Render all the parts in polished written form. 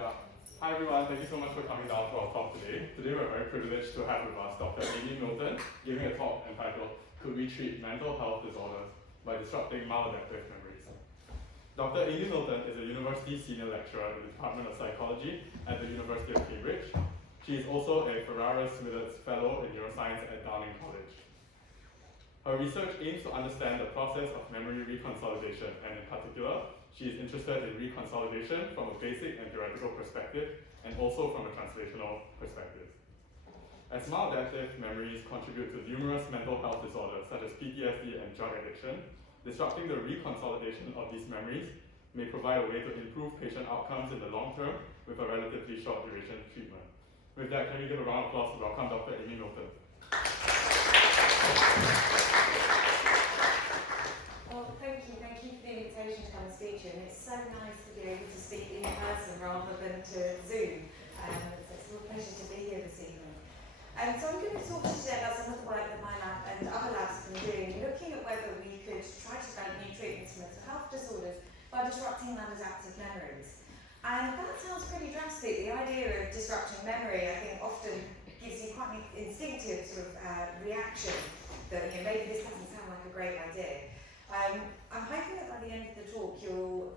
Yeah. Hi everyone, thank you so much for coming down to our talk today. Today we're very privileged to have with us Dr. Amy Milton giving a talk entitled Could We Treat Mental Health Disorders by Disrupting Maladaptive Memories? Dr. Amy Milton is a university senior lecturer in the Department of Psychology at the University of Cambridge. She is also a Ferraris-Willards Fellow in Neuroscience at Downing College. Her research aims to understand the process of memory reconsolidation, and in particular, she is interested in reconsolidation from a basic and theoretical perspective, and also from a translational perspective. As maladaptive memories contribute to numerous mental health disorders such as PTSD and drug addiction, disrupting the reconsolidation of these memories may provide a way to improve patient outcomes in the long term with a relatively short duration treatment. With that, can we give a round of applause to welcome Dr. Amy Milton? Well, thank you for the invitation to come and speak to you. And it's so nice to be able to speak in person rather than to Zoom. So it's a real pleasure to be here this evening. So I'm going to talk to you today about some of the work that my lab and other labs have been doing, looking at whether we could try to develop new treatments for mental health disorders by disrupting maladaptive memories. And that sounds pretty drastic. The idea of disrupting memory, I think, often gives you quite an instinctive sort of reaction that, you know, maybe this doesn't sound like a great idea. I'm hoping that by the end of the talk you'll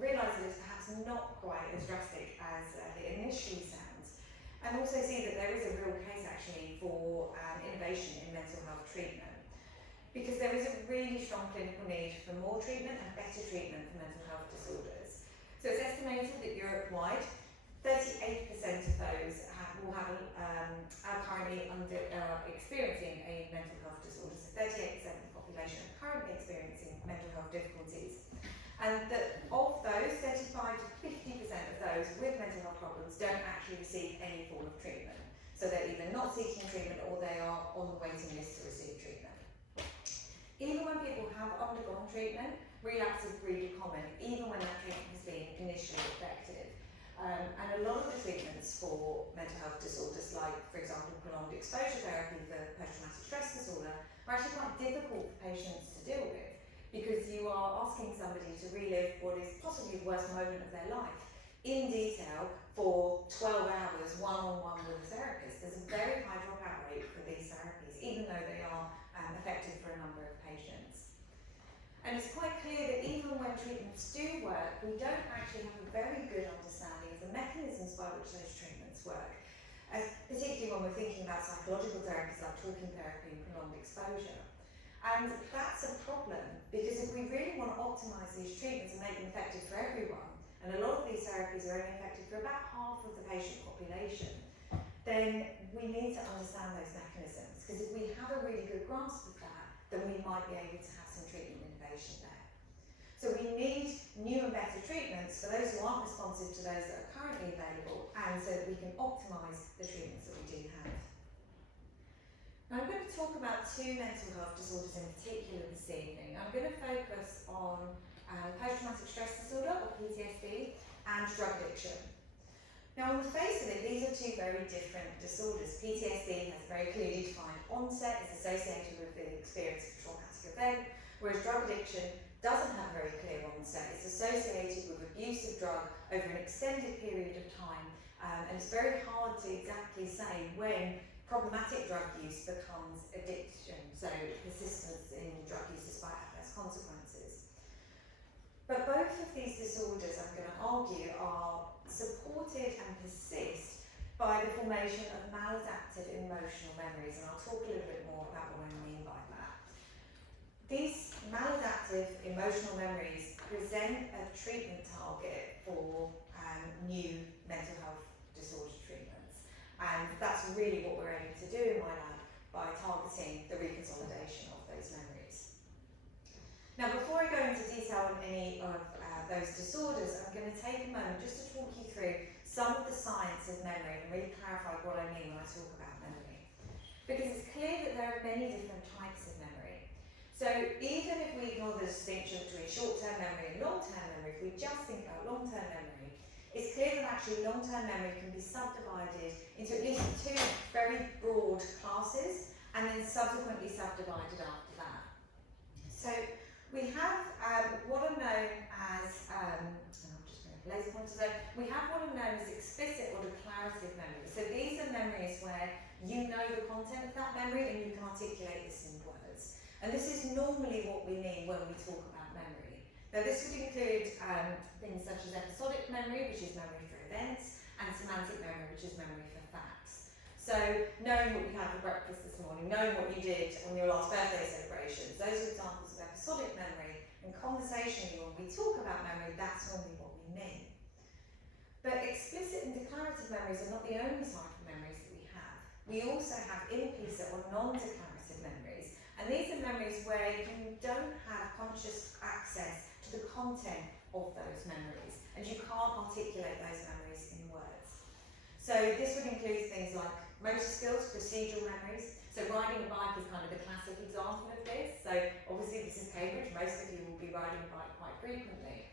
realise that it's perhaps not quite as drastic as it initially sounds, and also see that there is a real case actually for innovation in mental health treatment, because there is a really strong clinical need for more treatment and better treatment for mental health disorders. So it's estimated that Europe-wide, 38% of those are currently experiencing a mental health disorder. So 38% of the population are currently experiencing mental health difficulties. And that of those, 35 to 50% of those with mental health problems don't actually receive any form of treatment. So they're either not seeking treatment or they are on the waiting list to receive treatment. Even when people have undergone treatment, relapse is really common, even when that treatment has been initially effective. And a lot of the treatments for mental health disorders, like, for example, prolonged exposure therapy for post-traumatic stress disorder, are actually quite difficult for patients to deal with, because you are asking somebody to relive what is possibly the worst moment of their life in detail for 12 hours, one-on-one with a therapist. There's a very high dropout rate for these therapies, even though they are effective for a number of patients. And it's quite clear that even when treatments do work, we don't actually have a very good understanding of the mechanisms by which those treatments work, particularly when we're thinking about psychological therapies like talking therapy and prolonged exposure. And that's a problem, because if we really want to optimise these treatments and make them effective for everyone, and a lot of these therapies are only effective for about half of the patient population, then we need to understand those mechanisms, because if we have a really good grasp of that, then we might be able to have some treatment innovation there. So we need new and better treatments for those who aren't responsive to those that are currently available, and so that we can optimise the treatments that we do have. Now I'm going to talk about two mental health disorders in particular this evening. I'm going to focus on post-traumatic stress disorder, or PTSD, and drug addiction. Now on the face of it, these are two very different disorders. PTSD has a very clearly defined onset, it's associated with the experience of a traumatic event, whereas drug addiction doesn't have a very clear onset. It's associated with abuse of drug over an extended period of time, and it's very hard to exactly say when problematic drug use becomes addiction, so persistence in drug use despite adverse consequences. But both of these disorders, I'm going to argue, are supported and persist by the formation of maladaptive emotional memories, and I'll talk a little bit more about what I mean by that. These maladaptive emotional memories present a treatment target for new mental health disorder treatments, and that's really what we're aiming to do in my lab by targeting the reconsolidation of those memories. Now, before I go into detail on any of those disorders, I'm going to take a moment just to talk you through some of the science of memory and really clarify what I mean when I talk about memory. Because it's clear that there are many different types of memory. So even if we ignore the distinction between short-term memory and long-term memory, if we just think about long-term memory, it's clear that actually long-term memory can be subdivided into at least two very broad classes, and then subsequently subdivided after that. So we have what are known as, I'll just bring laser pointer. So we have what are known as explicit or declarative memories. So these are memories where you know the content of that memory and you can articulate this in words. And this is normally what we mean when we talk about memory. Now this would include things such as episodic memory, which is memory for events, and semantic memory, which is memory for facts. So knowing what you had for breakfast this morning, knowing what you did on your last birthday celebration, those are examples of episodic memory. And conversationally, when we talk about memory, that's normally what we mean. But explicit and declarative memories are not the only type of memories that we have. We also have implicit or non-declarative memories. And these are memories where you don't have conscious access to the content of those memories, and you can't articulate those memories in words. So this would include things like motor skills, procedural memories. So riding a bike is kind of the classic example of this. So obviously this is Cambridge, most of you will be riding a bike quite frequently.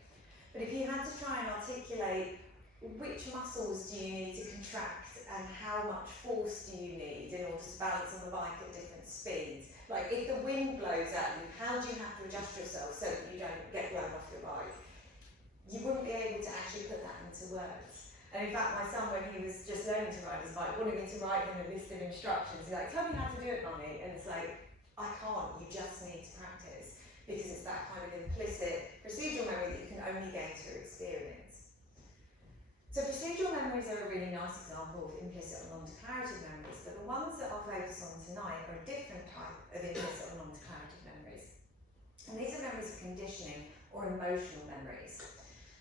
But if you had to try and articulate which muscles do you need to contract and how much force do you need in order to balance on the bike at different speeds? Like if the wind blows at you, how do you have to adjust yourself so that you don't get blown off your bike? You wouldn't be able to actually put that into words. And in fact, my son, when he was just learning to ride his bike, wanted me to write him a list of instructions. He's like, tell me how to do it, Mummy. And it's like, I can't, you just need to practice. Because it's that kind of implicit procedural memory that you can only gain through experience. So procedural memories are a really nice example of implicit or non-declarative memories, but the ones that I'll focus on tonight are a different type of implicit or non-declarative memories. And these are memories of conditioning or emotional memories.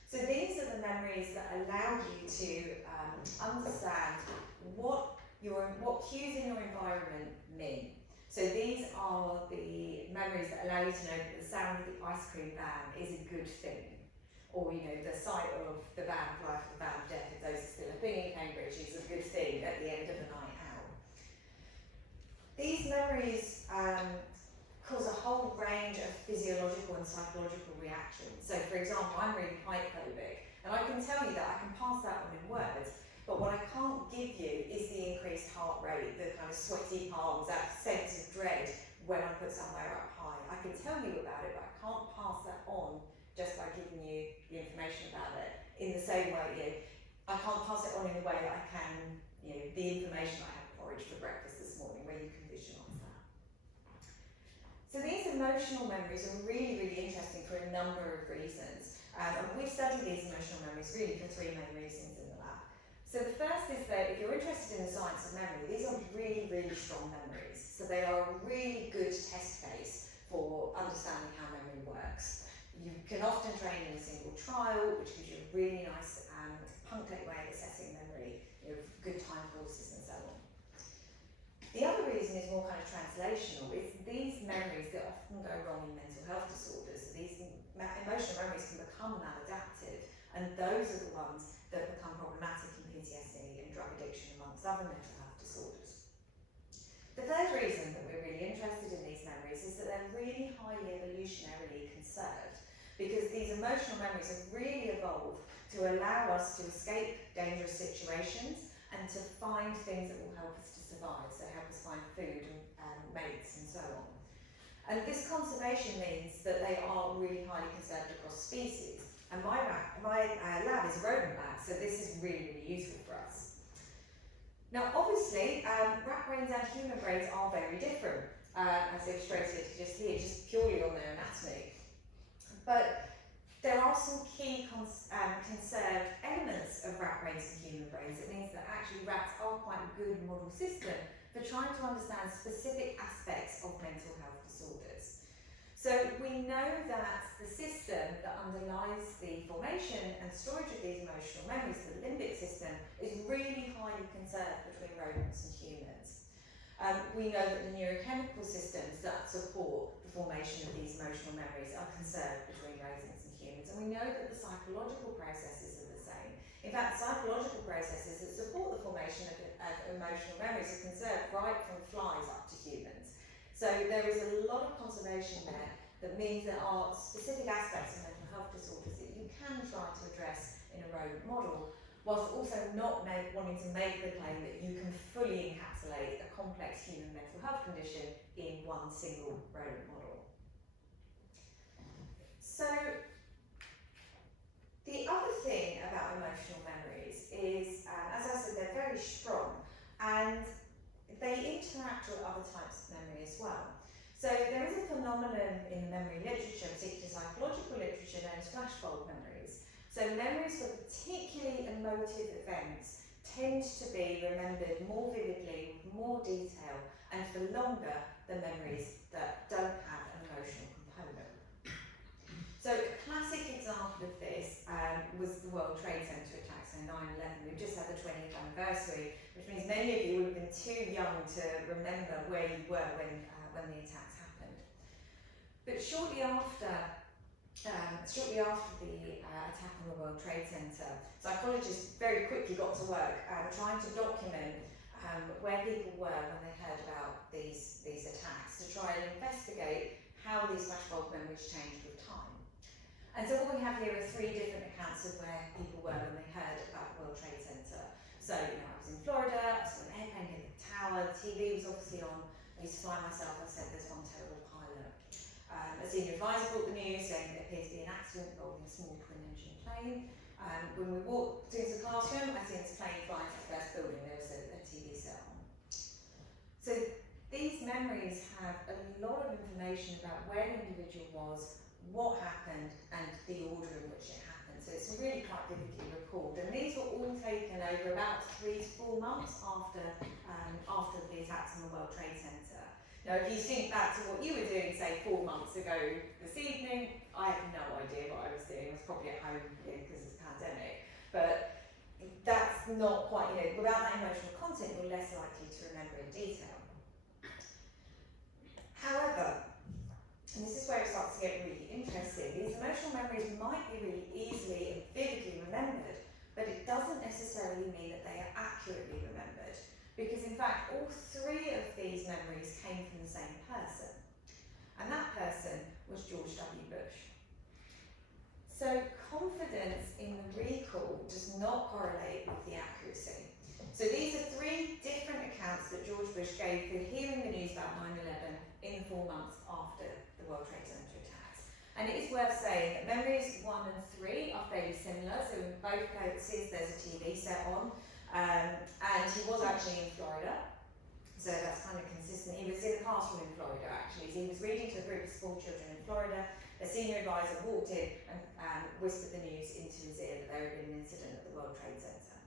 So these are the memories that allow you to understand what cues in your environment mean. So these are the memories that allow you to know that the sound of the ice cream van is a good thing. Or, you know, the sight of the van of life and the van of death, if those are still a thing in Cambridge, is a good thing at the end of a night out. These memories cause a whole range of physiological and psychological reactions. So, for example, I'm really height phobic, and I can tell you that I can pass that on in words, but what I can't give you is the increased heart rate, the kind of sweaty palms, that sense of dread when I put somewhere up high. I can tell you about it, but I can't pass that on just by giving you the information about it. In the same way, you know, I can't pass it on in the way that I can, you know, the information I had porridge for breakfast this morning, where you can visualise that. So these emotional memories are really, really interesting for a number of reasons. And we've studied these emotional memories really for three main reasons in the lab. So the first is that if you're interested in the science of memory, these are really, really strong memories. So they are a really good test case for understanding how memory works. You can often train in a single trial, which gives you a really nice punctate way of assessing memory, you know, good time courses and so on. The other reason is more kind of translational. It's these memories that often go wrong in mental health disorders. So these emotional memories can become maladaptive, and those are the ones that become problematic in PTSD and drug addiction, amongst other mental health disorders. The third reason that we're really interested in these memories is that they're really highly evolutionarily conserved, because these emotional memories have really evolved to allow us to escape dangerous situations and to find things that will help us to survive, so help us find food and mates and so on. And this conservation means that they are really highly conserved across species. And my lab is a rodent lab, so this is really, really useful for us. Now obviously, rat brains and human brains are very different, as illustrated just here, just purely on their anatomy. But there are some key conserved elements of rat brains and human brains. It means that actually rats are quite a good model system for trying to understand specific aspects of mental health disorders. So we know that the system that underlies the formation and storage of these emotional memories, the limbic system, is really highly conserved between rodents and humans. We know that the neurochemical systems that support the formation of these emotional memories are conserved between rodents and humans, and we know that the psychological processes are the same. In fact, psychological processes that support the formation of emotional memories are conserved right from flies up to humans. So there is a lot of conservation there that means there are specific aspects of mental health disorders that you can try to address in a rodent model, whilst also not wanting to make the claim that you can fully encapsulate a complex human mental health condition in one single rodent model. So The other thing about emotional memories is, as I said, they're very strong and they interact with other types of memory as well. So there is a phenomenon in memory literature, particularly psychological literature, known as flashbulb memories. So memories for particularly emotive events tend to be remembered more vividly, with more detail, and for longer than memories that don't have an emotional component. So a classic example of this was the World Trade Center attacks on 9/11. We've just had the 20th anniversary, which means many of you would have been too young to remember where you were when the attacks happened. But shortly after the attack on the World Trade Center, psychologists very quickly got to work trying to document where people were when they heard about these attacks, to try and investigate how these flashbulb memories changed with time. And so what we have here are 3 different accounts of where people were when they heard about the World Trade Center. So, I was in Florida, I saw an airplane hit the tower, the TV was obviously on, I used to fly myself, I said there's one terrible pilot. A senior advisor brought the news saying there appeared to be an accident involving a small twin-engine plane. When we walked into the classroom, I seen this plane flying to the first building, there was a TV set on. So these memories have a lot of information about where the individual was, what happened, and the order in which it happened. So it's really quite vividly recalled. And these were all taken over about 3 to 4 months after the attacks on the World Trade Center. Now, if you think back to what you were doing, say, 4 months ago this evening, I have no idea what I was doing. I was probably at home because it's a pandemic. But that's not quite, without that emotional content, you're less likely to remember in detail. However, and this is where it starts to get really interesting, these emotional memories might be really easily and vividly remembered, but it doesn't necessarily mean that they are accurately remembered. Because in fact, all 3 of these memories came from the same person. And that person was George W. Bush. So confidence in the recall does not correlate with the accuracy. So these are 3 different accounts that George Bush gave for hearing the news about 9/11 in the 4 months after the World Trade Center attacks. And it is worth saying that memories 1 and 3 are fairly similar. So in both cases there's a TV set on. And he was actually in Florida, so that's kind of consistent. He was in a classroom in Florida actually, so he was reading to a group of school children in Florida. A senior advisor walked in and whispered the news into his ear that there had been an incident at the World Trade Center.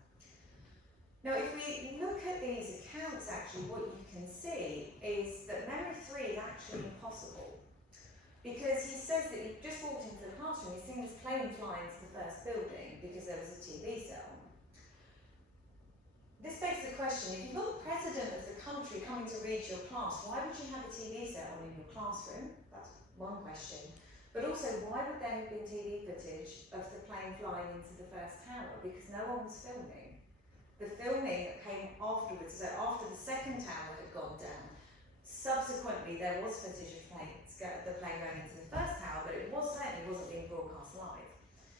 Now if we look at these accounts actually, what you can see is that memory 3 is actually impossible. Because he says that he just walked into the classroom, he's seen this plane fly into the first building because there was a TV set on. This begs the question, if you've got the president of the country coming to read your class, why would you have a TV set on in your classroom? That's one question. But also, why would there have been TV footage of the plane flying into the first tower? Because no one was filming. The filming that came afterwards, so after the second tower had gone down, subsequently there was footage of the plane going into the first tower, but it certainly wasn't being broadcast live.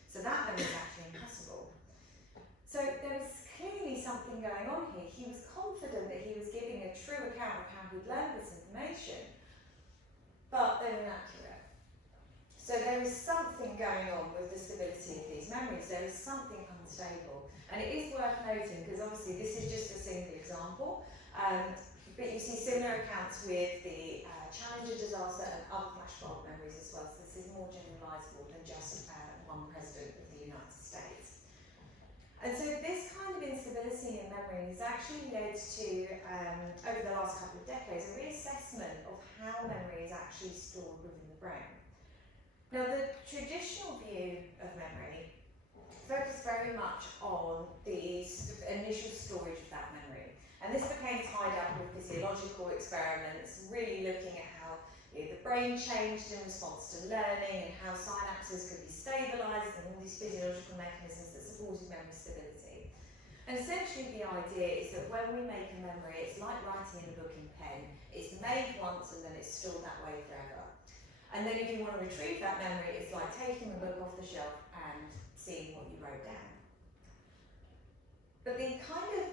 So that then was actually impossible. So there is clearly something going on here. He was confident that he was giving a true account of how he'd learned this information, but they're inaccurate. So there is something going on with the stability of these memories. There is something unstable. And it is worth noting, because obviously this is just a single example, but you see similar accounts with the Challenger disaster and other flashbulb memories as well. So this is more generalisable than just one president of the United States. And so this kind of instability in memory has actually led to, over the last couple of decades, a reassessment of how memory is actually stored within the brain. Now, the traditional view of memory focused very much on the initial storage of that memory. And this became tied up with physiological experiments, really looking at how the brain changed in response to learning and how synapses could be stabilised and all these physiological mechanisms that supported memory stability. And essentially the idea is that when we make a memory, it's like writing in a book in pen. It's made once and then it's stored that way forever. And then if you want to retrieve that memory, it's like taking the book off the shelf and seeing what you wrote down. But the kind of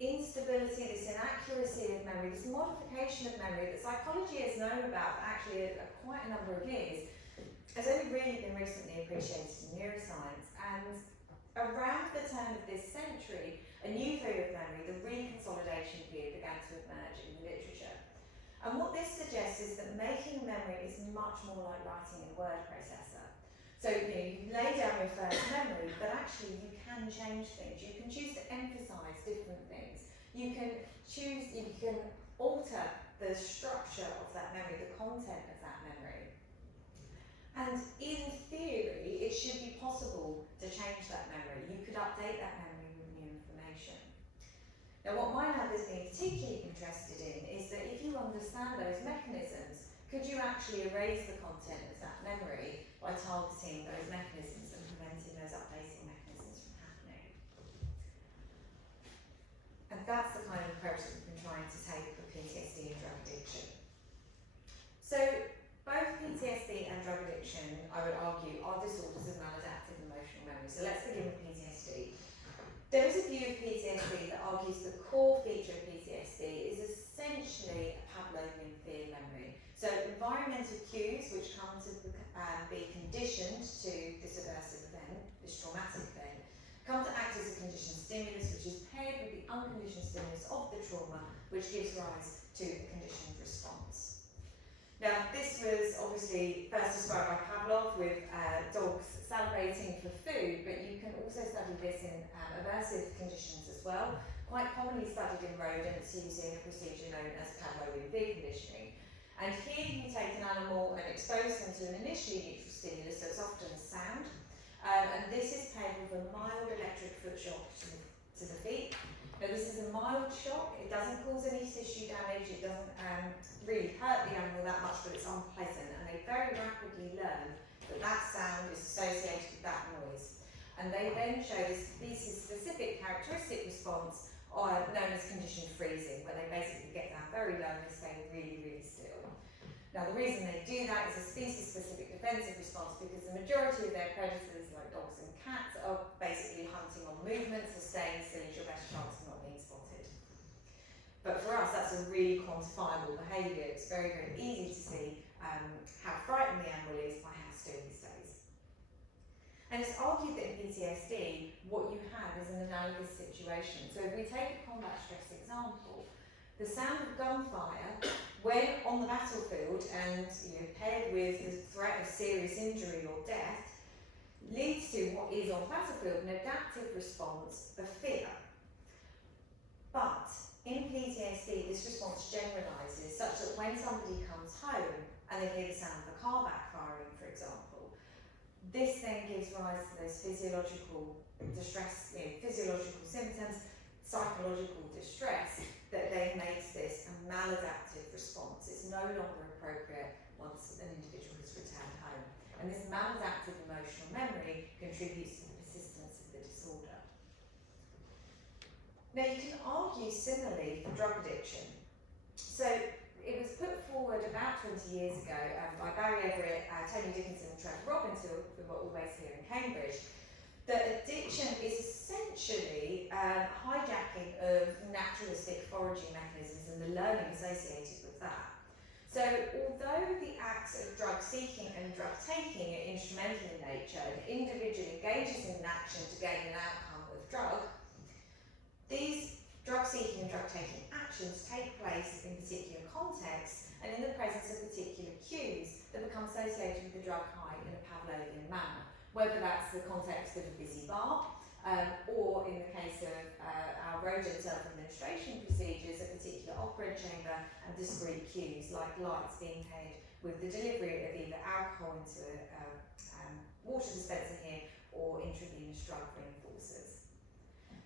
instability, this inaccuracy of memory, this modification of memory that psychology has known about for actually quite a number of years, has only really been recently appreciated in neuroscience, and around the turn of this century, a new theory of memory, the reconsolidation theory, began to emerge in the literature. And what this suggests is that making a memory is much more like writing in a word processor. So you lay down your first memory, but actually you can change things. You can choose to emphasise different things. You can alter the structure of that memory, the content of that memory. And in theory, it should be possible to change that memory. You could update that memory with new information. Now, what my lab has been particularly interested in is that if you understand those mechanisms, could you actually erase the content of that memory by targeting those mechanisms and preventing those updating mechanisms from happening? And that's the kind of approach that we've been trying to take for PTSD and drug addiction. So, both PTSD and drug addiction, I would argue, are disorders of maladaptive emotional memory. So let's begin with PTSD. There is a view of PTSD that argues the core feature of PTSD is essentially a Pavlovian fear memory. So environmental cues, which come to be conditioned to this aversive event, this traumatic event, come to act as a conditioned stimulus, which is paired with the unconditioned stimulus of the trauma, which gives rise to a conditioned response. Now, this was obviously first described by Pavlov with dogs salivating for food, but you can also study this in aversive conditions as well, quite commonly studied in rodents using a procedure known as Pavlovian fear conditioning. And here you take an animal and expose them to an initially neutral stimulus, so it's often a sound, and this is paired with a mild electric foot shock to the feet. Now, this is a mild shock, it doesn't cause any tissue damage, it doesn't really hurt the animal that much, but it's unpleasant, and they very rapidly learn that that sound is associated with that noise. And they then show this species-specific characteristic response known as conditioned freezing, where they basically get down very low and they stay really, really still. Now, the reason they do that is a species-specific defensive response because the majority of their predators, like dogs and cats, are basically hunting on movement, so staying still is your best chance of not being spotted. But for us, that's a really quantifiable behaviour. It's very, very easy to see how frightened the animal is by how still he stays. And it's argued that in PTSD, what you have is an analogous situation. So if we take a combat stress example, the sound of gunfire, when on the battlefield and paired with the threat of serious injury or death, leads to what is on the battlefield an adaptive response of fear. But in PTSD, this response generalises such that when somebody comes home and they hear the sound of a car backfiring, for example, this then gives rise to those physiological distress, physiological symptoms, psychological distress, that then makes this a maladaptive response. It's no longer appropriate once an individual has returned home. And this maladaptive emotional memory contributes to the persistence of the disorder. Now, you can argue similarly for drug addiction. So it was put forward about 20 years ago by Barry Everett, Tony Dickinson and Trevor Robbins, who are all based here in Cambridge, that addiction is essentially hijacking of naturalistic foraging mechanisms and the learning associated with that. So although the acts of drug seeking and drug taking are instrumental in nature, an individual engages in an action to gain an outcome of drug, these drug seeking and drug taking actions take place in particular contexts and in the presence of particular cues that become associated with the drug high in a Pavlovian manner, whether that's the context of a busy bar, or in the case of our rodent self-administration procedures, a particular operant chamber and discrete cues like lights being paired with the delivery of either alcohol into a water dispenser here or intravenous drug reinforcers.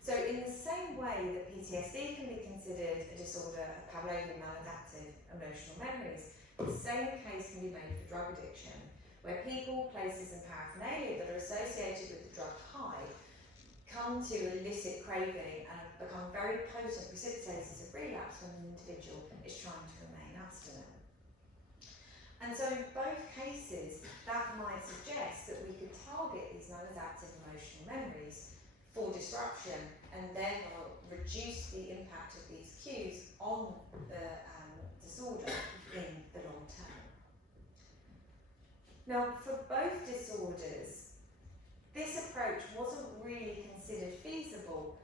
So in the same way that PTSD can be considered a disorder of Pavlovian maladaptive emotional memories, the same case can be made for drug addiction, where people, places and paraphernalia that are associated with the drug high come to elicit craving and become very potent precipitators of relapse when an individual is trying to remain abstinent. And so in both cases, that might suggest that we could target these maladaptive emotional memories for disruption and therefore reduce the impact of these cues on the disorder in the long term. Now, for both disorders, this approach wasn't really considered feasible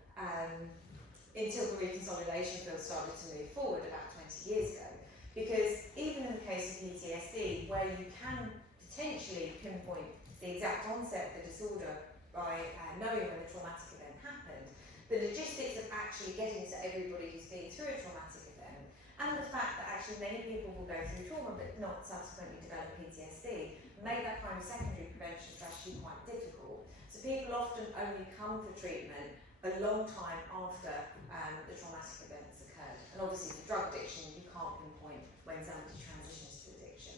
until the reconsolidation field started to move forward about 20 years ago. Because even in the case of PTSD, where you can potentially pinpoint the exact onset of the disorder by knowing when the traumatic event happened, the logistics of actually getting to everybody who's been through a traumatic event, and the fact that actually many people will go through trauma but not subsequently develop PTSD, made that kind of secondary prevention strategy quite difficult. So people often only come for treatment a long time after the traumatic events occurred. And obviously for drug addiction, you can't pinpoint when somebody transitions to addiction.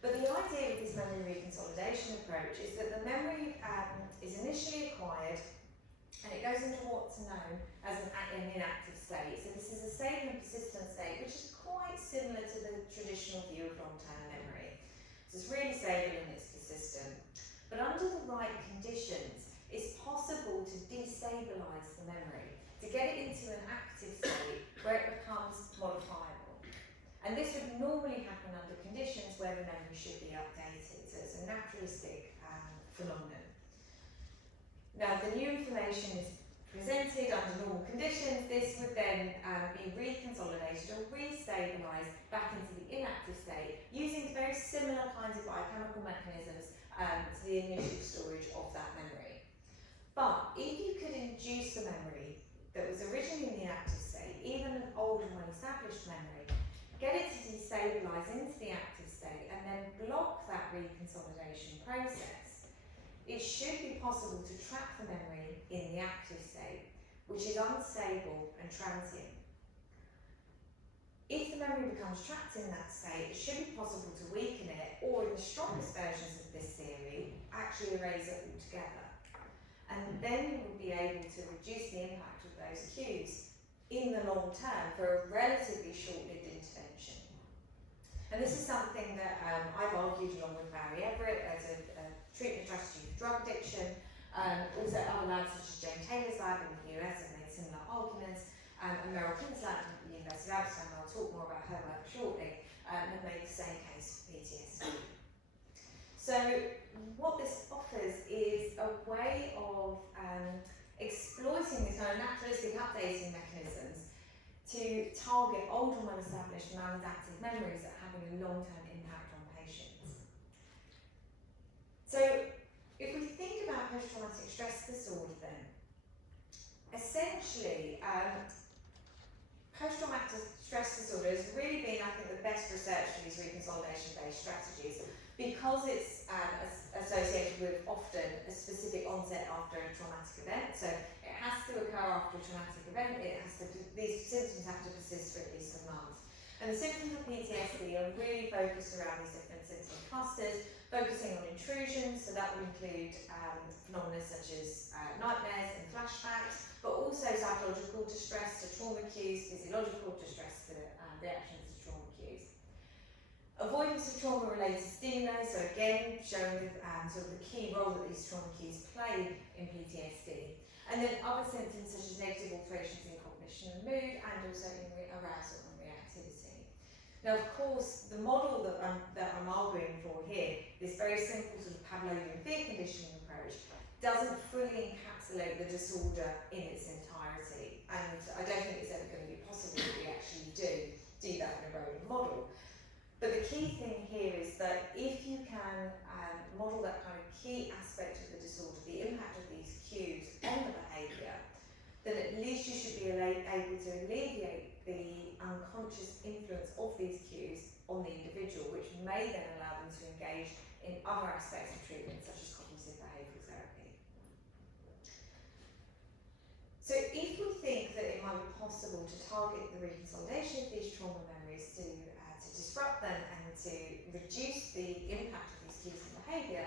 But the idea of this memory reconsolidation approach is that the memory is initially acquired and it goes into what's known as an inactive state. So this is a stable and persistent state which is quite similar to the traditional view of long-term memory. So it's really stable and it's persistent. But under the right conditions, it's possible to destabilise the memory, to get it into an active state where it becomes modifiable. And this would normally happen under conditions where the memory should be updated. So it's a naturalistic phenomenon. Now, the new information is presented under normal conditions. This would then be reconsolidated or restabilised back into the inactive state using very similar kinds of biochemical mechanisms to the initial storage of that memory. But if you could induce a memory that was originally in the active state, even an old and well-established memory, get it to destabilise into the active state and then block that reconsolidation process, it should be possible to trap the memory in the active state, which is unstable and transient. If the memory becomes trapped in that state, it should be possible to weaken it, or in the strongest versions of this theory, actually erase it altogether. And then you will be able to reduce the impact of those cues in the long term for a relatively short-lived intervention. And this is something that I've argued along with Barry Everett as a treatment strategy for drug addiction. Also other labs such as Jane Taylor's lab in the US have made similar arguments, and Meryl King's lab at the University of Amsterdam, and I'll talk more about her work shortly, have made the same case for PTSD. So what this offers is a way of exploiting these kind of naturalistic updating mechanisms to target old and well-established maladaptive memories that are having a long-term impact on patients. So if we think about post-traumatic stress disorder then, essentially post-traumatic stress disorder has really been, I think, the best research for these reconsolidation-based strategies because it's associated with often a specific onset after a traumatic event. So it has to occur after a traumatic event. These symptoms have to persist for at least a month. And the symptoms of PTSD are really focused around these different symptom clusters, focusing on intrusions. So that would include phenomena such as nightmares and flashbacks, but also psychological distress to trauma cues, physiological distress to reactions to trauma cues. Avoidance of trauma-related stimuli, so again showing sort of the key role that these trauma cues play in PTSD. And then other symptoms such as negative alterations in cognition and mood, and also in arousal and reactivity. Now, of course, the model that I'm arguing for here, this very simple sort of Pavlovian fear conditioning approach, doesn't fully encapsulate the disorder in its entirety. And I don't think it's ever going to be possible that we actually do that in a rodent model. But the key thing here is that if you can model that kind of key aspect of the disorder, the impact of these cues on the behaviour, then at least you should be able to alleviate the unconscious influence of these cues on the individual, which may then allow them to engage in other aspects of treatment, such as cognitive behavioural therapy. So if we think that it might be possible to target the reconsolidation of these trauma memories to disrupt them and to reduce the impact of these cues and behaviour,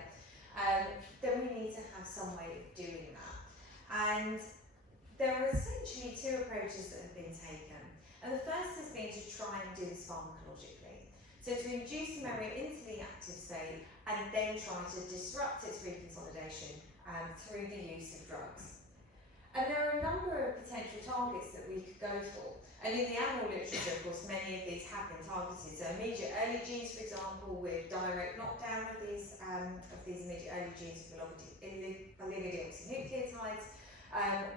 then we need to have some way of doing that. And there are essentially two approaches that have been taken. And the first has been to try and do this pharmacologically. So to induce the memory into the active state and then try to disrupt its reconsolidation through the use of drugs. And there are a number of potential targets that we could go for. And in the animal literature, of course, many of these have been targeted. So immediate early genes, for example, with direct knockdown of these immediate early genes with oligodeoxynucleotides.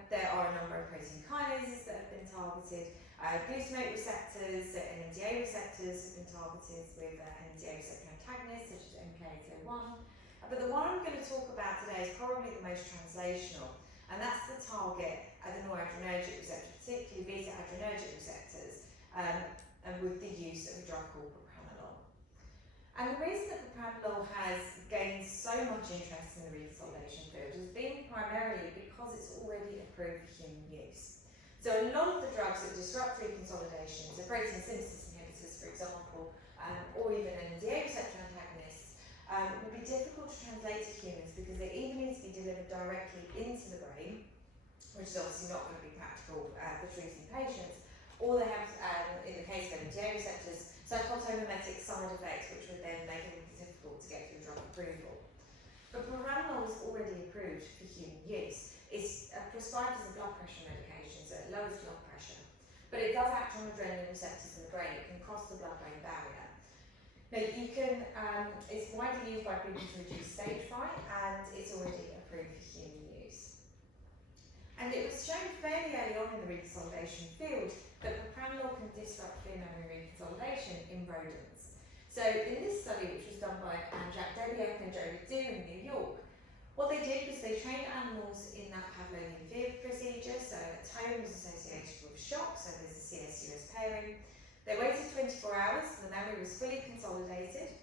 There are a number of protein kinases that have been targeted. Glutamate receptors, NMDA receptors have been targeted with NMDA receptor antagonists such as MK801. But the one I'm going to talk about today is probably the most translational, and that's the target of the noradrenergic receptor, particularly beta-adrenergic receptors, and with the use of a drug called propranolol. And the reason that propranolol has gained so much interest in the reconsolidation field has been primarily because it's already approved for human use. So a lot of the drugs that disrupt reconsolidation, so protein synthesis inhibitors, for example, or even NMDA receptor antagonists, would be difficult to translate to humans because they either need to be delivered directly into the brain, which is obviously not going to be practical for treating patients, or they have, in the case of NMDA receptors, psychotomimetic side effects, which would then make it difficult to get through drug approval. But propranolol is already approved for human use. It's prescribed as a blood pressure medication, so it lowers blood pressure. But it does act on adrenaline receptors in the brain. It can cross the blood-brain barrier. Now, it's widely used by people to reduce stage fright, and it's already approved for human use. And it was shown fairly early on in the reconsolidation field that propranolol can disrupt fear memory reconsolidation in rodents. So in this study, which was done by Jack Debiak and Joe Ledoux in New York, what they did was they trained animals in that Pavlovian fear procedure. So a tone was associated with shock, so there's a CS-US pairing. They waited 24 hours, so the memory was fully consolidated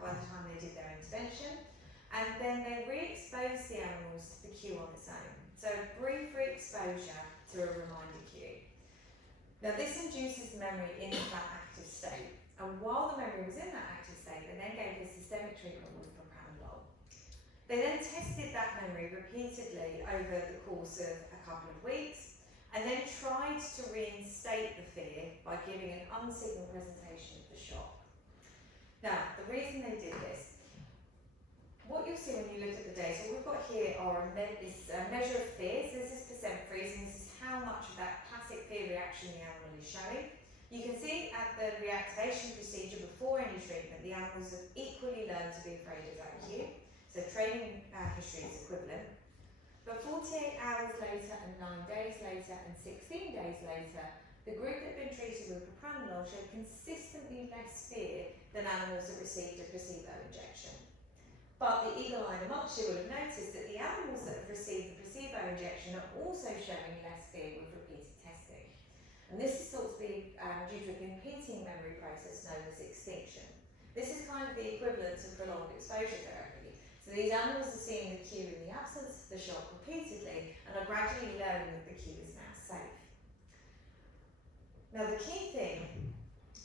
by the time they did their intervention. And then they re-exposed the animals to the cue on its own. So a brief re-exposure to a reminder cue. Now this induces the memory into that active state. And while the memory was in that active state, they then gave a systemic treatment with propranolol. They then tested that memory repeatedly over the course of a couple of weeks, and then tried to reinstate the fear by giving an unsignal presentation of the shock. Now, the reason they did this, what you'll see when you look at the data, what we've got here are a measure of fear. So this is percent freeze, and this is how much of that classic fear reaction the animal is showing. You can see at the reactivation procedure before any treatment, the animals have equally learned to be afraid of that cue. So training history is equivalent. But 48 hours later and 9 days later and 16 days later, the group that had been treated with propranolol showed consistently less fear than animals that received a placebo injection. But the eagle-eyed amongst you will have noticed that the animals that have received the placebo injection are also showing less fear with repeated testing. And this is thought to be due to a competing memory process known as extinction. This is kind of the equivalent of prolonged exposure therapy. So these animals are seeing the cue in the absence of the shock repeatedly and are gradually learning that the cue is now safe. Now the key thing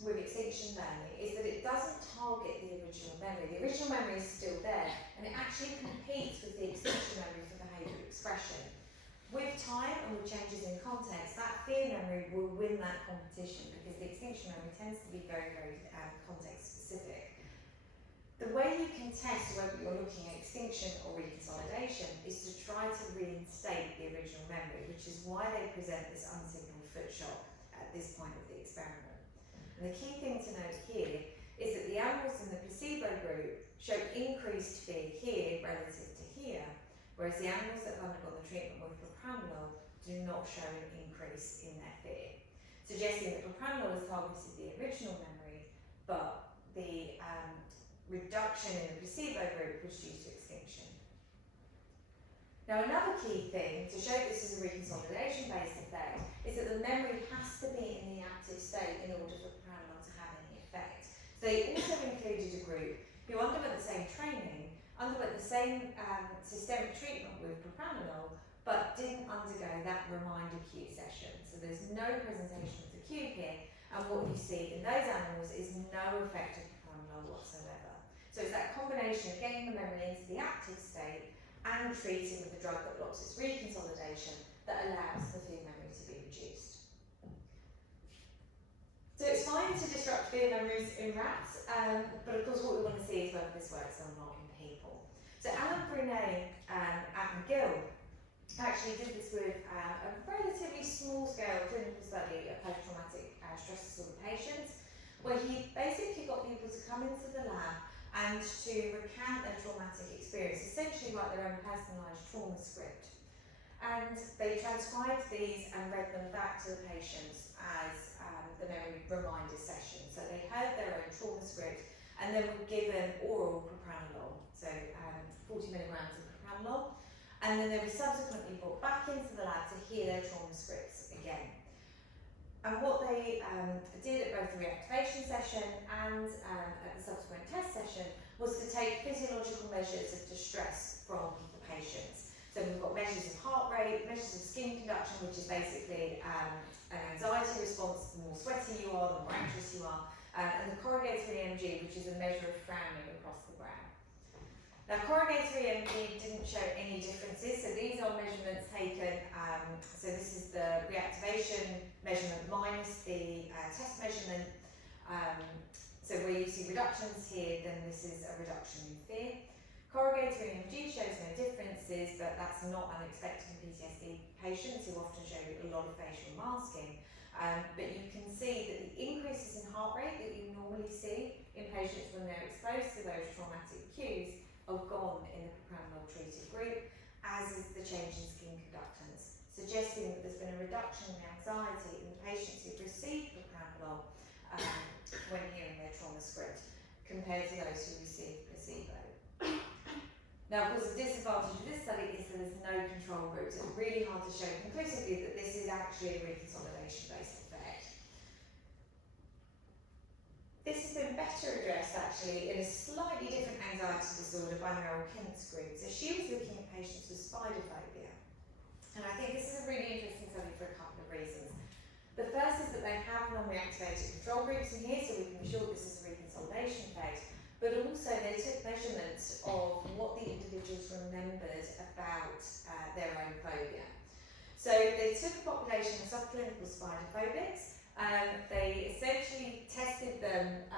with extinction learning is that it doesn't target the original memory. The original memory is still there, and it actually competes with the extinction memory for behavioural expression. With time and with changes in context, that fear memory will win that competition because the extinction memory tends to be very, very context specific. The way you can test whether you're looking at extinction or reconsolidation is to try to reinstate the original memory, which is why they present this unsignalled foot shock at this point of the experiment. And the key thing to note here is that the animals in the placebo group show increased fear here relative to here, whereas the animals that have undergone the treatment with propranolol do not show an increase in their fear, suggesting that propranolol has targeted the original memory, but the reduction in the placebo group was due to extinction. Now another key thing to show this is a reconsolidation-based effect is that the memory has to be in the active state in order for propranolol to have any effect. So they also included a group who underwent the same training, underwent the same systemic treatment with propranolol, but didn't undergo that reminder cue session. So there's no presentation of the cue here, and what you see in those animals is no effect of propranolol whatsoever. So it's that combination of getting the memory into the active state and treating with the drug that blocks its reconsolidation that allows the fear memory to be reduced. So it's fine to disrupt fear memories in rats, but of course what we want to see is whether this works or not in people. So Alan Brunet at McGill actually did this with a relatively small-scale clinical study of post-traumatic stress disorder patients, where he basically got people to come into the lab and to recount their traumatic experience, essentially write their own personalised trauma script. And they transcribed these and read them back to the patients as the memory reminder session. So they heard their own trauma script and then were given oral propranolol, so 40 milligrams of propranolol, and then they were subsequently brought back into the lab to hear their trauma scripts again. And what they did at both the reactivation session and at the subsequent test session was to take physiological measures of distress from the patients. So we've got measures of heart rate, measures of skin conduction, which is basically an anxiety response. The more sweaty you are, the more anxious you are, and the corrugatory EMG, which is a measure of frowning across the brow. Now, corrugatory EMG didn't show any differences, so these are measurements taken, so this is the reactivation measurement minus the test measurement. So where you see reductions here, then this is a reduction in fear. Corrugatory EMG shows no differences, but that's not unexpected in PTSD patients who often show a lot of facial masking. But you can see that the increases in heart rate that you normally see in patients when they're exposed to those traumatic cues are gone in the propranolol treated group, as is the change in skin conductance, suggesting that there's been a reduction in anxiety in the patients who've received propranolol when hearing their trauma script, compared to those who received placebo. Now, of course, the disadvantage of this study is that there's no control group, so it's really hard to show conclusively that this is actually a reconsolidation-based effect. This has been better addressed, actually, in a slightly different anxiety disorder by Meryl Kint's group. So she was looking at patients with spider phobia. And I think this is a really interesting study for a couple of reasons. The first is that they have non-reactivated control groups in here, so we can be sure this is a reconsolidation phase. But also they took measurements of what the individuals remembered about their own phobia. So they took a population of subclinical spider phobics. They essentially tested them,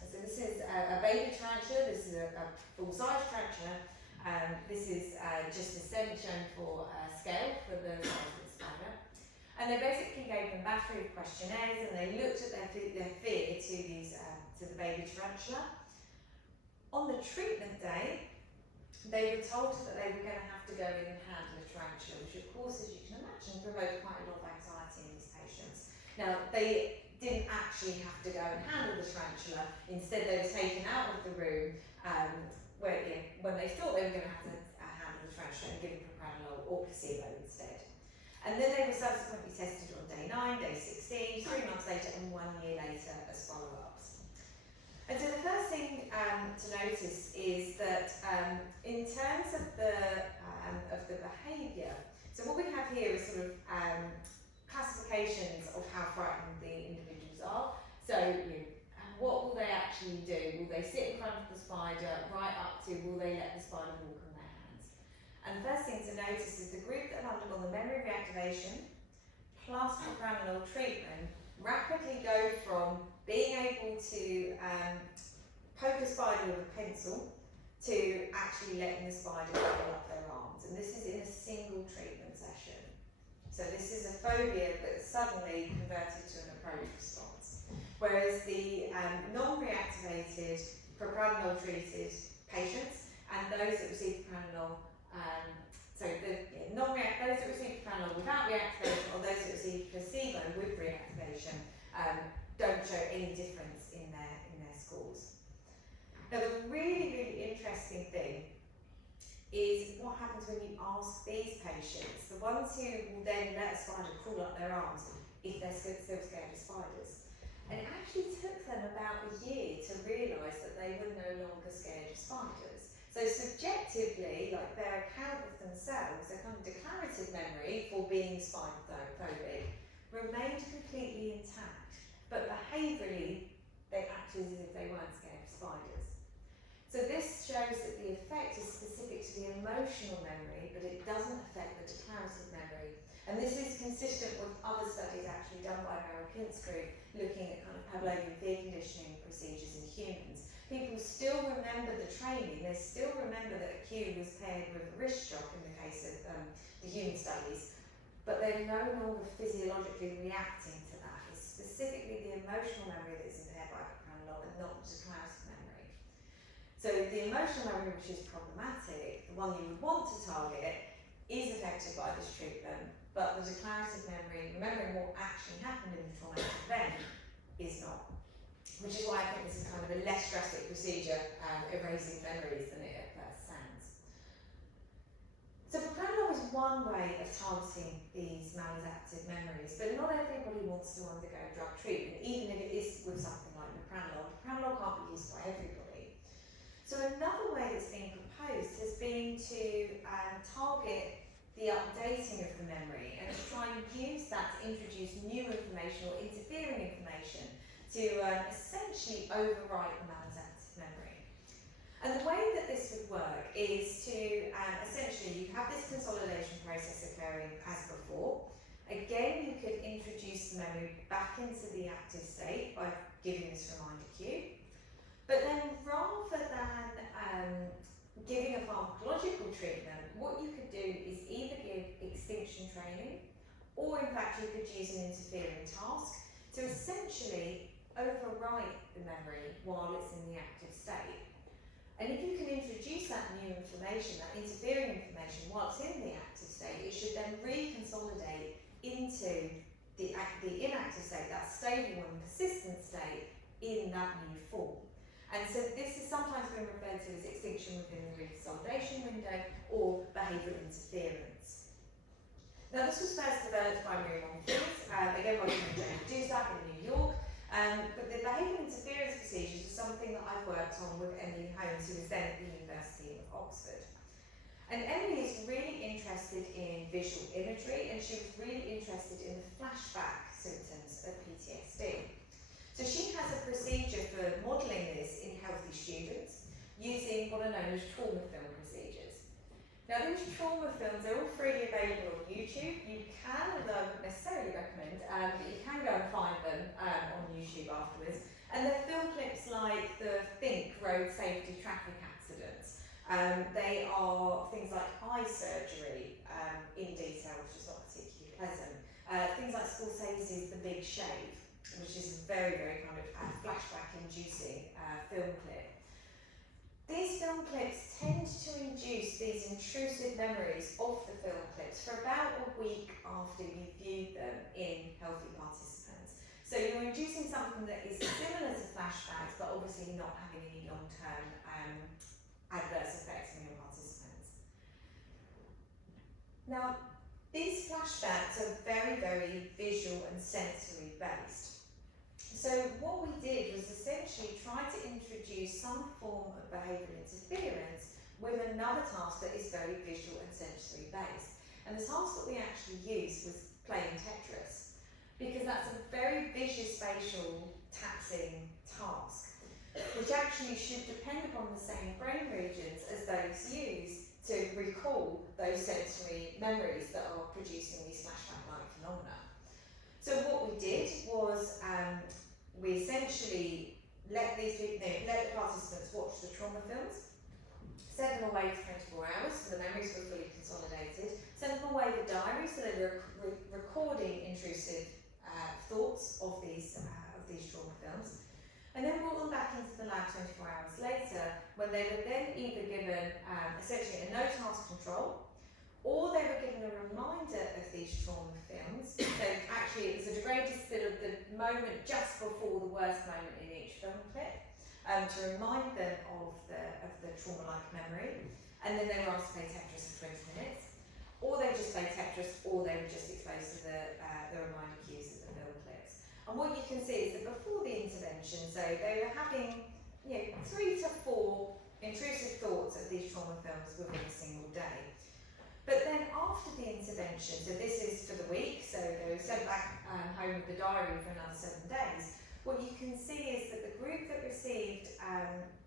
so this is a baby tarantula, this is a full-size tarantula, this is just a semi-shown for scale for the size of the spider. And they basically gave them a battery of questionnaires and they looked at their fear to the baby tarantula. On the treatment day, they were told that they were going to have to go in and handle a tarantula, which of course, as you can imagine, provoked quite a lot of anxiety in these patients. Now, they didn't actually have to go and handle the tarantula. Instead, they were taken out of the room when they thought they were going to have to handle the tarantula and given propranolol or placebo instead. And then they were subsequently tested on day 9, day 16, 3 months later, and 1 year later as follow-ups. And so the first thing to notice is that in terms of the behaviour, so what we have here is sort of classifications of how frightened the individuals are. So what will they actually do? Will they sit in front of the spider right up to, will they let the spider walk on their hands? And the first thing to notice is the group that have undergone the memory reactivation plus propranolol treatment rapidly go from being able to poke a spider with a pencil to actually letting the spider curl up their arms. And this is in a single treatment session. So this is a phobia that's suddenly converted to an approach response. Whereas the non-reactivated propranolol treated patients and those that receive propranolol, those that receive propranolol without reactivation or those that receive placebo with reactivation don't show any difference in their scores. Now, the really, really interesting thing is what happens when you ask these patients, the ones who will then let a spider crawl up their arms if they're still scared of spiders. And it actually took them about a year to realise that they were no longer scared of spiders. So subjectively, like their account of themselves, their kind of declarative memory for being spider-phobic remained completely intact. But behaviourally, they acted as if they weren't scared of spiders. So this shows that the effect is specific to the emotional memory, but it doesn't affect the declarative memory. And this is consistent with other studies actually done by Meryl Kint's group, looking at kind of Pavlovian fear conditioning procedures in humans. People still remember the training, they still remember that a cue was paired with a wrist shock in the case of the human studies, but they're no longer physiologically reacting to that. It's specifically the emotional memory that is impaired by propranolol and not the declarative memory. So the emotional memory, which is problematic, the one you would want to target, is affected by this treatment, but the declarative memory, remembering what actually happened in the traumatic event, is not. Which is why I think this is kind of a less drastic procedure, erasing memories than it at first sounds. So propranolol is one way of targeting these maladaptive memories, but not everybody wants to undergo drug treatment, even if it is with something like propranolol. Propranolol can't be used by everybody. So another way that's been proposed has been to target the updating of the memory and to try and use that to introduce new information or interfering information to essentially overwrite the maladaptive memory. And the way that this would work is to essentially you have this consolidation process occurring as before. Again, you could introduce the memory back into the active state by giving this reminder cue. But then rather than giving a pharmacological treatment, what you could do is either give extinction training, or in fact you could use an interfering task to essentially overwrite the memory while it's in the active state. And if you can introduce that new information, that interfering information, while it's in the active state, it should then reconsolidate into the inactive state, that stable and persistent state, in that new form. And so this has sometimes been referred to as extinction within the reconsolidation window or behavioural interference. Now this was first developed by Milton, again by Ptsd in New York, but the behavioural interference procedures was something that I've worked on with Emily Holmes, who was then at the University of Oxford. And Emily is really interested in visual imagery, and she was really interested in the flashback symptoms of PTSD. So she has a procedure for modelling this in healthy students using what are known as trauma film procedures. Now these trauma films are all freely available on YouTube. You can, although I wouldn't necessarily recommend, but you can go and find them on YouTube afterwards. And they're film clips like the Think road safety traffic accidents. They are things like eye surgery in detail, which is not particularly pleasant. Things like Scorsese's The Big Shave, which is a very, very kind of flashback-inducing film clip. These film clips tend to induce these intrusive memories of the film clips for about a week after you viewed them in healthy participants. So you're inducing something that is similar to flashbacks, but obviously not having any long-term adverse effects on your participants. Now, these flashbacks are very, very visual and sensory based. So what we did was essentially try to introduce some form of behavioural interference with another task that is very visual and sensory based. And the task that we actually used was playing Tetris, because that's a very visuospatial taxing task, which actually should depend upon the same brain regions as those used to recall those sensory memories that are producing these flashback-like phenomena. So what we did was we essentially let the participants watch the trauma films, sent them away for 24 hours so the memories were fully consolidated, sent them away with diaries so they were recording intrusive thoughts of these trauma films, and then brought them back into the lab 24 hours later, when they were then either given essentially a no task control, or they were given a reminder of these trauma films. So actually it was a degraded still of the moment just before the worst moment in each film clip, to remind them of the trauma-like memory, and then they were asked to play Tetris for 20 minutes, or they just play Tetris, or they were just exposed to the reminder cues of the film clips. And what you can see is that before the intervention, so they were having 3 to 4 intrusive thoughts of these trauma films within a single day. But then after the intervention, so this is for the week, so they were sent back home with the diary for another 7 days, what you can see is that the group that received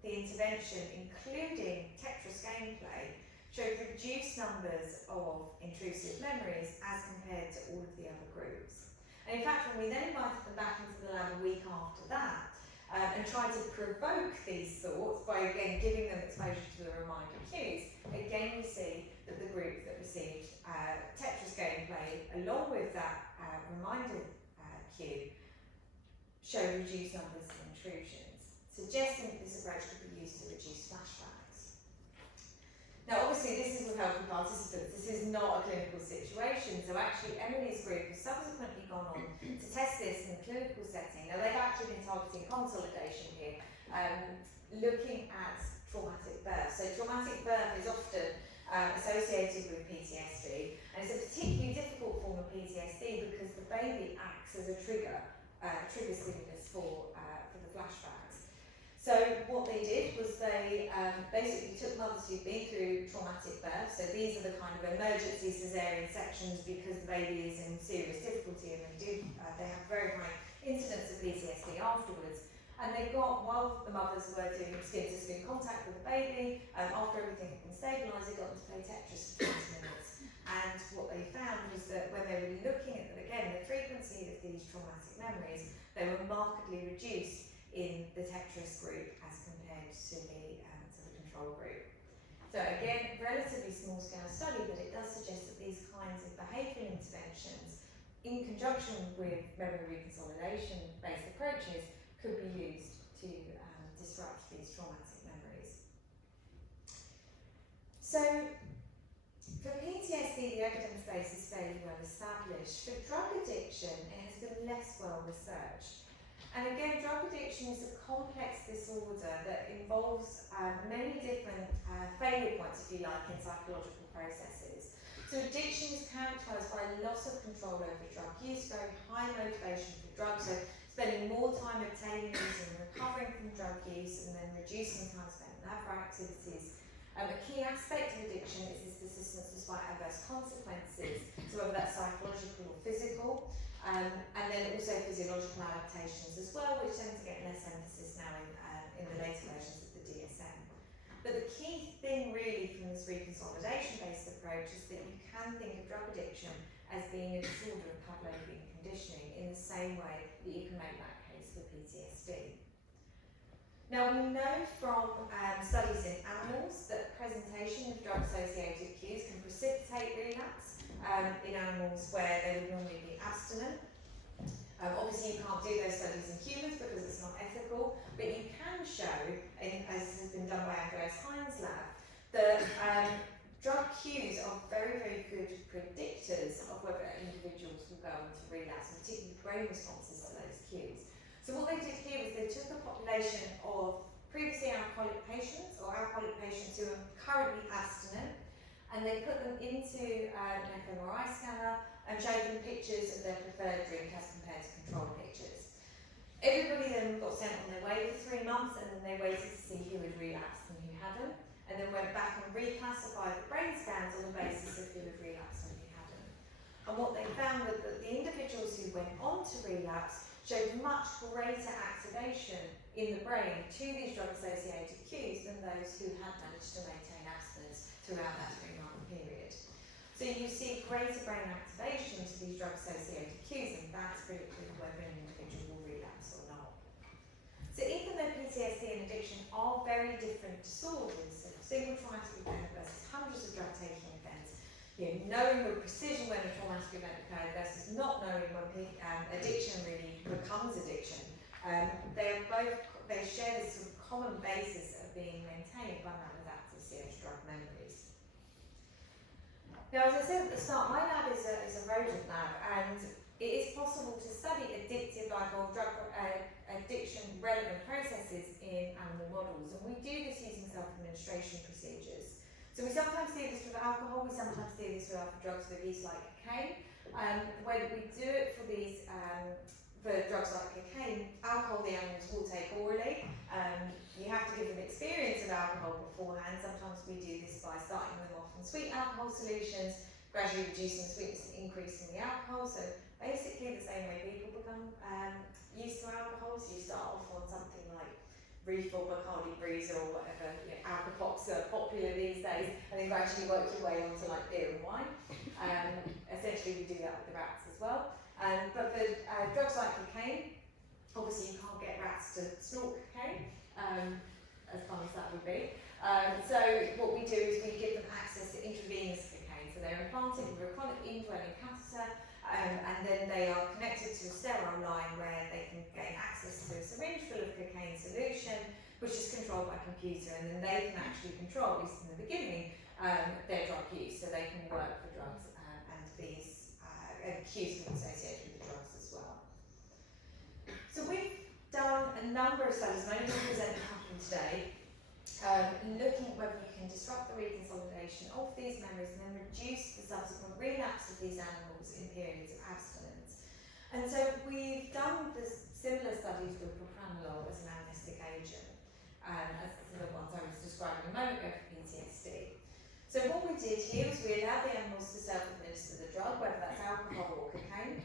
the intervention, including Tetris gameplay, showed reduced numbers of intrusive memories as compared to all of the other groups. And in fact, when we then invited them back into the lab a week after that, and tried to provoke these thoughts by again giving them exposure to the reminder cues, again we see that the group that received Tetris gameplay, along with that reminder cue, showed reduced numbers of intrusions, suggesting that this approach could be used to reduce flashbacks. Now, obviously, this is with healthy participants. This is not a clinical situation. So actually, Emily's group has subsequently gone on to test this in a clinical setting. Now, they've actually been targeting consolidation here, looking at traumatic birth. So traumatic birth is often associated with PTSD, and it's a particularly difficult form of PTSD because the baby acts as a trigger stimulus for the flashbacks. So what they did was they basically took mothers who'd been through traumatic birth, so these are the kind of emergency cesarean sections because the baby is in serious difficulty and they have very high incidence of PTSD afterwards. And they got, while the mothers were doing skin-to-skin contact with the baby, after everything had been stabilised, they got them to play Tetris for 20 minutes. And what they found was that when they were looking at, again, the frequency of these traumatic memories, they were markedly reduced in the Tetris group as compared to the control group. So again, relatively small scale study, but it does suggest that these kinds of behavioural interventions, in conjunction with memory reconsolidation based approaches, could be used to disrupt these traumatic memories. So for PTSD, the evidence base is fairly well established. For drug addiction, it has been less well researched. And again, drug addiction is a complex disorder that involves many different failure points, if you like, in psychological processes. So addiction is characterised by loss of control over drug use, very high motivation for drugs, so spending more time obtaining these and recovering from drug use, and then reducing time spent on other activities. A key aspect of addiction is this persistence despite adverse consequences, so whether that's psychological or physical. And then also physiological adaptations as well, which tend to get less emphasis now in the later versions of the DSM. But the key thing really from this reconsolidation-based approach is that you can think of drug addiction as being a disorder of Pavlovian conditioning in the same way that you can make that case for PTSD. Now we know from studies in animals that presentation of drug-associated cues can precipitate relapse in animals where they would normally be abstinent. Obviously you can't do those studies in humans because it's not ethical, but you can show, as has been done by Andreas Hein's lab, that drug cues are very, very good predictors of whether individuals will go into relapse, and particularly brain responses to those cues. So what they did here was they took a population of previously alcoholic patients or alcoholic patients who are currently abstinent, and they put them into an fMRI scanner and showed them pictures of their preferred drink as compared to control pictures. Everybody then got sent on their way for 3 months, and then they waited to see who had relapsed and who hadn't, and then went back and reclassified the brain scans on the basis of who had relapsed and who hadn't. And what they found was that the individuals who went on to relapse showed much greater activation in the brain to these drug-associated cues than those who had managed to maintain abstinence throughout that 3-month period. So you see greater brain activation to these drug-associated cues, and that's predictive of whether an individual will relapse or not. So even though PTSD and addiction are very different disorders, so single traumatic event versus hundreds of drug-taking events, knowing with precision when a traumatic event occurred versus not knowing when addiction really becomes addiction, they share this sort of common basis of being maintained by maladaptive CH drug memories. Now, as I said at the start, my lab is a rodent lab, and it is possible to study addictive or drug addiction relevant processes in animal models, and we do this using self-administration procedures. So we sometimes do this with alcohol, we sometimes do this with other drugs of abuse like cocaine. The way that we do it for these for drugs like cocaine, alcohol the animals will take orally. You have to give them experience of alcohol beforehand. Sometimes we do this by starting them off on sweet alcohol solutions, gradually reducing the sweetness and increasing the alcohol. So basically the same way people become used to alcohol. So you start off on something like refill Bacardi Breezer or whatever, alcopops are popular these days, and then gradually work your way onto like beer and wine. Essentially we do that with the rats as well. But for drugs like cocaine, obviously you can't get rats to snort cocaine, as fun as that would be. So what we do is we give them access to intravenous they're implanted with a chronic indwelling catheter, and then they are connected to a sterile line where they can gain access to a syringe full of cocaine solution, which is controlled by computer, and then they can actually control, at least in the beginning, their drug use, so they can work for drugs and these cues can be associated with the drugs as well. So we've done a number of studies, and I'm going to present a couple today, looking at whether you can disrupt the reconsolidation of these memories and then reduce the subsequent relapse of these animals in periods of abstinence. And so we've done this similar studies with propranolol as an amnestic agent, as the ones I was describing a moment ago for PTSD. So what we did here was we allowed the animals to self-administer the drug, whether that's alcohol or cocaine,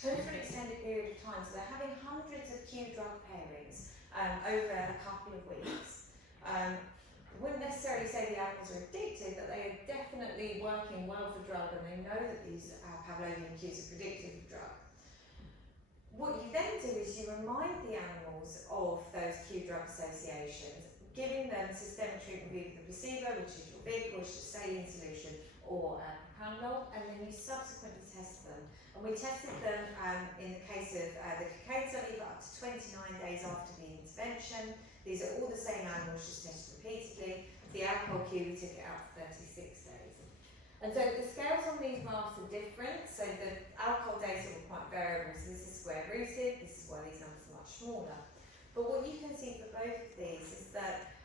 over an extended period of time. So they're having hundreds of cue drug pairings over a couple of weeks. I wouldn't necessarily say the animals are addicted, but they are definitely working well for drug, and they know that these Pavlovian cues are predictive of drug. What you then do is you remind the animals of those cue drug associations, giving them systemic treatment with the placebo, which is your VIG, which is saline solution, or propranolol, and then you subsequently test them. And we tested them in the case of the cocaine study for up to 29 days after the intervention. These are all the same animals, just tested repeatedly. The alcohol cue, we took it out for 36 days. And so the scales on these graphs are different. So the alcohol data were quite variable. So this is square rooted. This is why these numbers are much smaller. But what you can see for both of these is that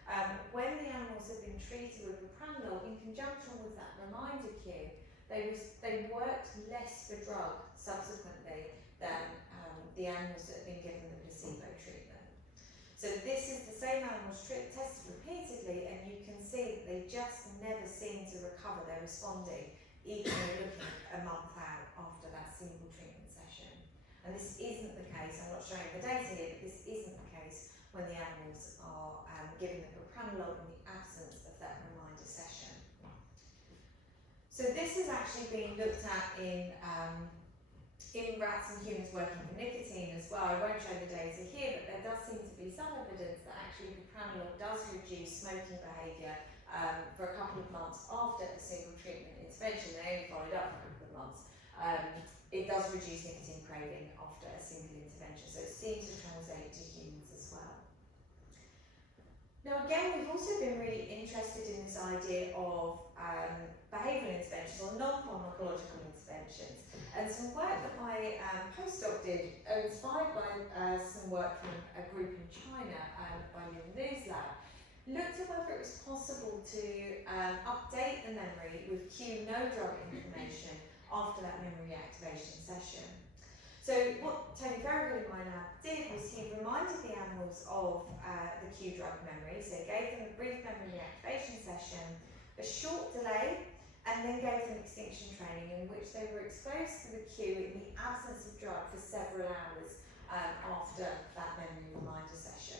when the animals have been treated with propranolol in conjunction with that reminder cue, they worked less for drug subsequently than the animals that have been given the placebo treatment. So this is the same animals tested repeatedly, and you can see that they just never seem to recover. They're responding, even when you're looking a month out after that single treatment session. And this isn't the case, I'm not showing the data here, but this isn't the case when the animals are given the propranolol in the absence of that reminder session. So this has actually been looked at in rats and humans working for nicotine as well. I won't show the data here, but there does seem to be some evidence that actually propranolol does reduce smoking behaviour for a couple of months after a single treatment intervention. They only followed up for a couple of months. It does reduce nicotine craving after a single intervention, so it seems to translate to humans as well. Now again, we've also been really interested in this idea of behavioural interventions or non-pharmacological interventions. And some work that my postdoc did, inspired by some work from a group in China by Milton's lab, looked at whether it was possible to update the memory with cue no drug information after that memory reactivation session. So what Tony Farragut in my lab did was he reminded the animals of the cue drug memory, so he gave them a brief memory reactivation session, a short delay, and then gave them extinction training in which they were exposed to the cue in the absence of drug for several hours after that memory reminder session.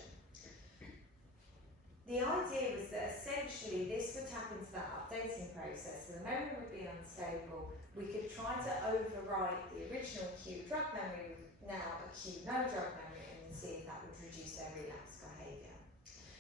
The idea was that essentially this would tap into that updating process, so the memory would be unstable. We could try to overwrite the original cue drug memory with now a cue no drug memory and see if that would reduce their relapse behaviour.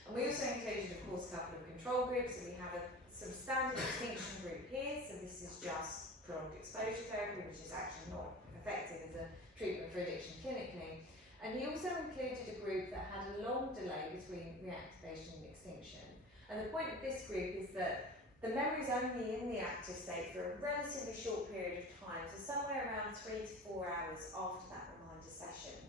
And we also included, of course, a couple of control groups. So we have a sort of standard extinction group here, so this is just prolonged exposure therapy, which is actually not effective as a treatment for addiction clinically. And he also included a group that had a long delay between reactivation and extinction. And the point of this group is that the memory is only in the active state for a relatively short period of time, so somewhere around 3 to 4 hours after that reminder session.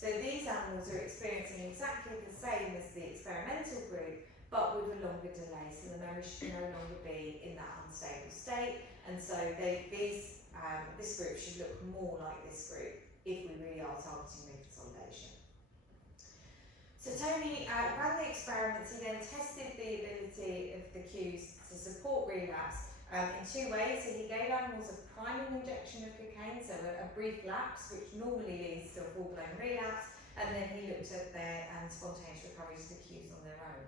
So these animals are experiencing exactly the same as the experimental group, but with a longer delay, so the memory should no longer be in that unstable state, and so this group should look more like this group if we really are targeting reconsolidation. So Tony ran the experiments. He then tested the ability of the cues to support relapse in two ways. So he gave animals a priming injection of cocaine, so a brief lapse, which normally leads to a full-blown relapse, and then he looked at their spontaneous recovery to the cues on their own.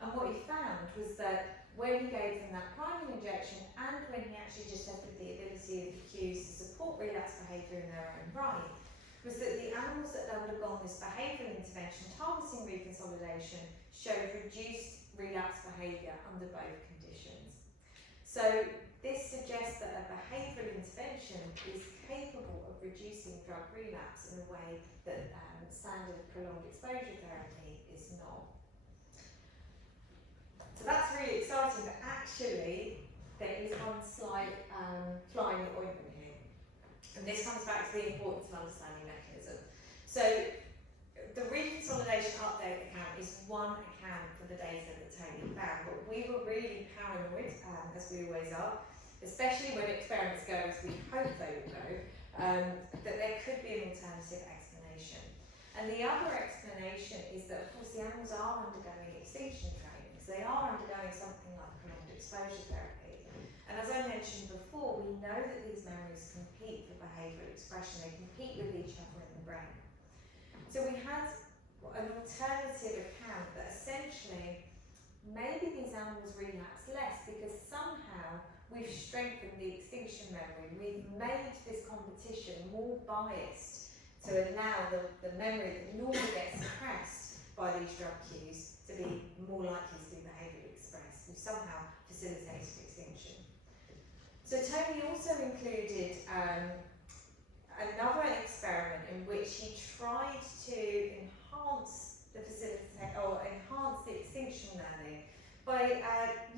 And what he found was that when he gave them that priming injection and when he actually just tested the ability of the cues to support relapse behaviour in their own right, was that the animals that had undergone this behavioural intervention targeting reconsolidation showed reduced relapse behaviour under both conditions. So this suggests that a behavioural intervention is capable of reducing drug relapse in a way that standard prolonged exposure therapy is not. So that's really exciting, but actually there is one slight fly in the ointment here. And this comes back to the importance of understanding mechanism. So the reconsolidation update account is one account for the data that Tony found, but we were really paranoid, as we always are, especially when experiments go as we hope they will go, that there could be an alternative explanation. And the other explanation is that, of course, the animals are undergoing extinction training, so they are undergoing something like prolonged exposure therapy. And as I mentioned before, we know that these memories compete for behavioural expression, they compete with each other in the brain. So we had an alternative account that essentially maybe these animals relapse less because somehow we've strengthened the extinction memory. We've made this competition more biased to allow the memory that normally gets suppressed by these drug cues to be more likely to be behavioural expressed. We've somehow facilitated extinction. So Tony also included another experiment in which he tried to enhance the extinction learning by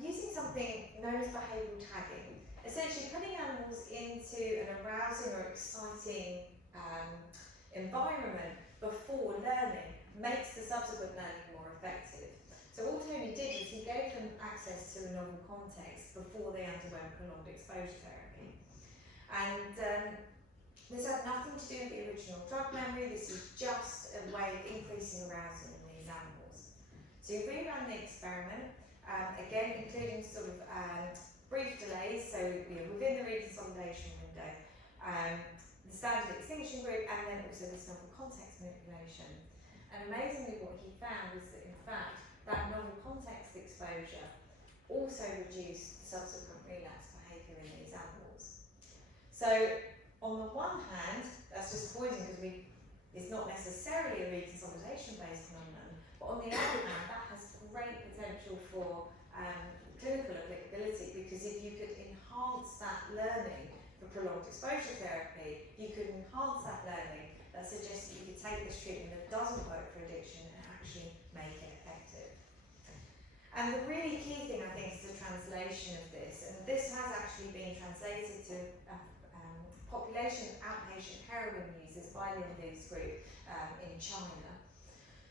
using something known as behavioural tagging. Essentially putting animals into an arousing or exciting environment before learning makes the subsequent learning more effective. So all Tony did was he gave them access to a novel context before they underwent prolonged exposure therapy. And this had nothing to do with the original drug memory, this is just a way of increasing arousal in these animals. So he rerun the experiment, again including sort of brief delays, so within the reconsolidation window, the standard extinction group, and then also this novel context manipulation. And amazingly what he found was that in fact that novel context exposure also reduced the subsequent relapse behaviour in these animals. So on the one hand, that's disappointing because it's not necessarily a reconsolidation based phenomenon, but on the other hand, that has great potential for clinical applicability, because if you could enhance that learning for prolonged exposure therapy, you could enhance that learning that suggests that you could take this treatment that doesn't work for addiction and actually make it effective. And the really key thing, I think, is the translation of this, and this has actually been translated to population of outpatient heroin users by Lin Wu's group in China.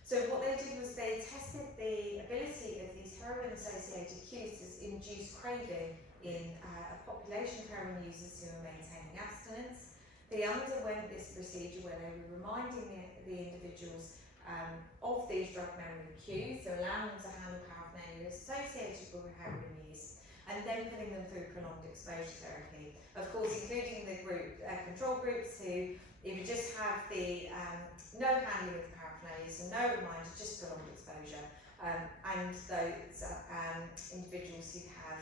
So what they did was they tested the ability of these heroin-associated cues to induce craving in a population of heroin users who are maintaining abstinence. They underwent this procedure where they were reminding the individuals of these drug memory cues, so allowing them to handle paraphernalia associated with heroin use, and then putting them through prolonged exposure therapy. Of course, including the group control groups who either just have the no handling of the paraphernalia, so no reminder, just prolonged exposure, and those individuals who have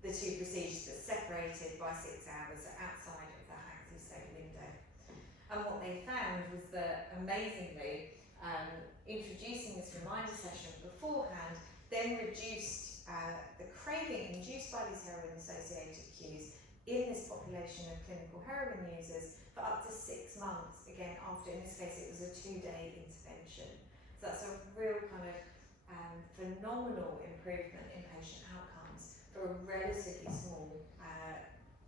the two procedures but separated by 6 hours outside of that active state window. And what they found was that, amazingly, introducing this reminder session beforehand then reduced the craving induced by these heroin-associated cues in this population of clinical heroin users for up to 6 months, again after, in this case it was a 2-day intervention. So that's a real kind of phenomenal improvement in patient outcomes for a relatively small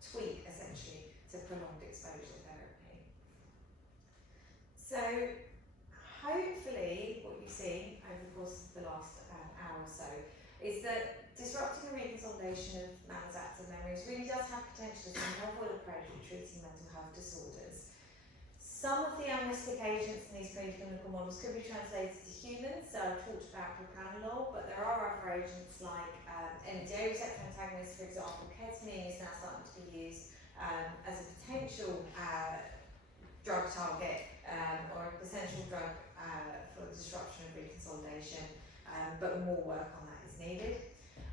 tweak, essentially, to prolonged exposure therapy. So hopefully what you see over the course of the last hour or so is that disrupting the reconsolidation of maladaptive memories really does have potential as a novel approach to treating mental health disorders. Some of the animalistic agents in these preclinical models could be translated to humans, so I've talked about propranolol, but there are other agents like NMDA receptor antagonists, for example. Ketamine is now starting to be used as a potential drug target or a potential drug for disruption of reconsolidation, but more work on that is needed.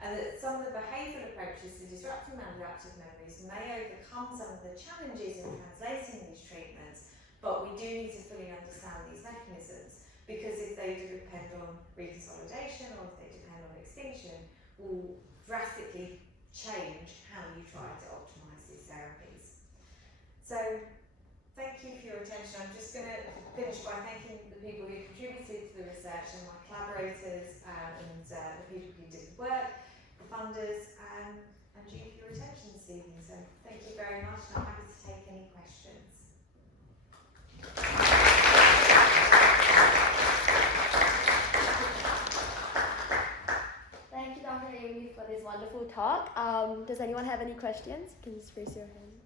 And that some of the behavioural approaches to disrupting maladaptive memories may overcome some of the challenges in translating these treatments, but we do need to fully understand these mechanisms, because if they do depend on reconsolidation or if they depend on extinction, will drastically change how you try to optimise these therapies. So thank you for your attention. I'm just going to finish by thanking the people who contributed to the research and my collaborators and the people who did the work, the funders, and you for your attention this evening. So thank you very much, and I'm happy to take any questions. Thank you, Dr. Amy, for this wonderful talk. Does anyone have any questions? You can just raise your hand.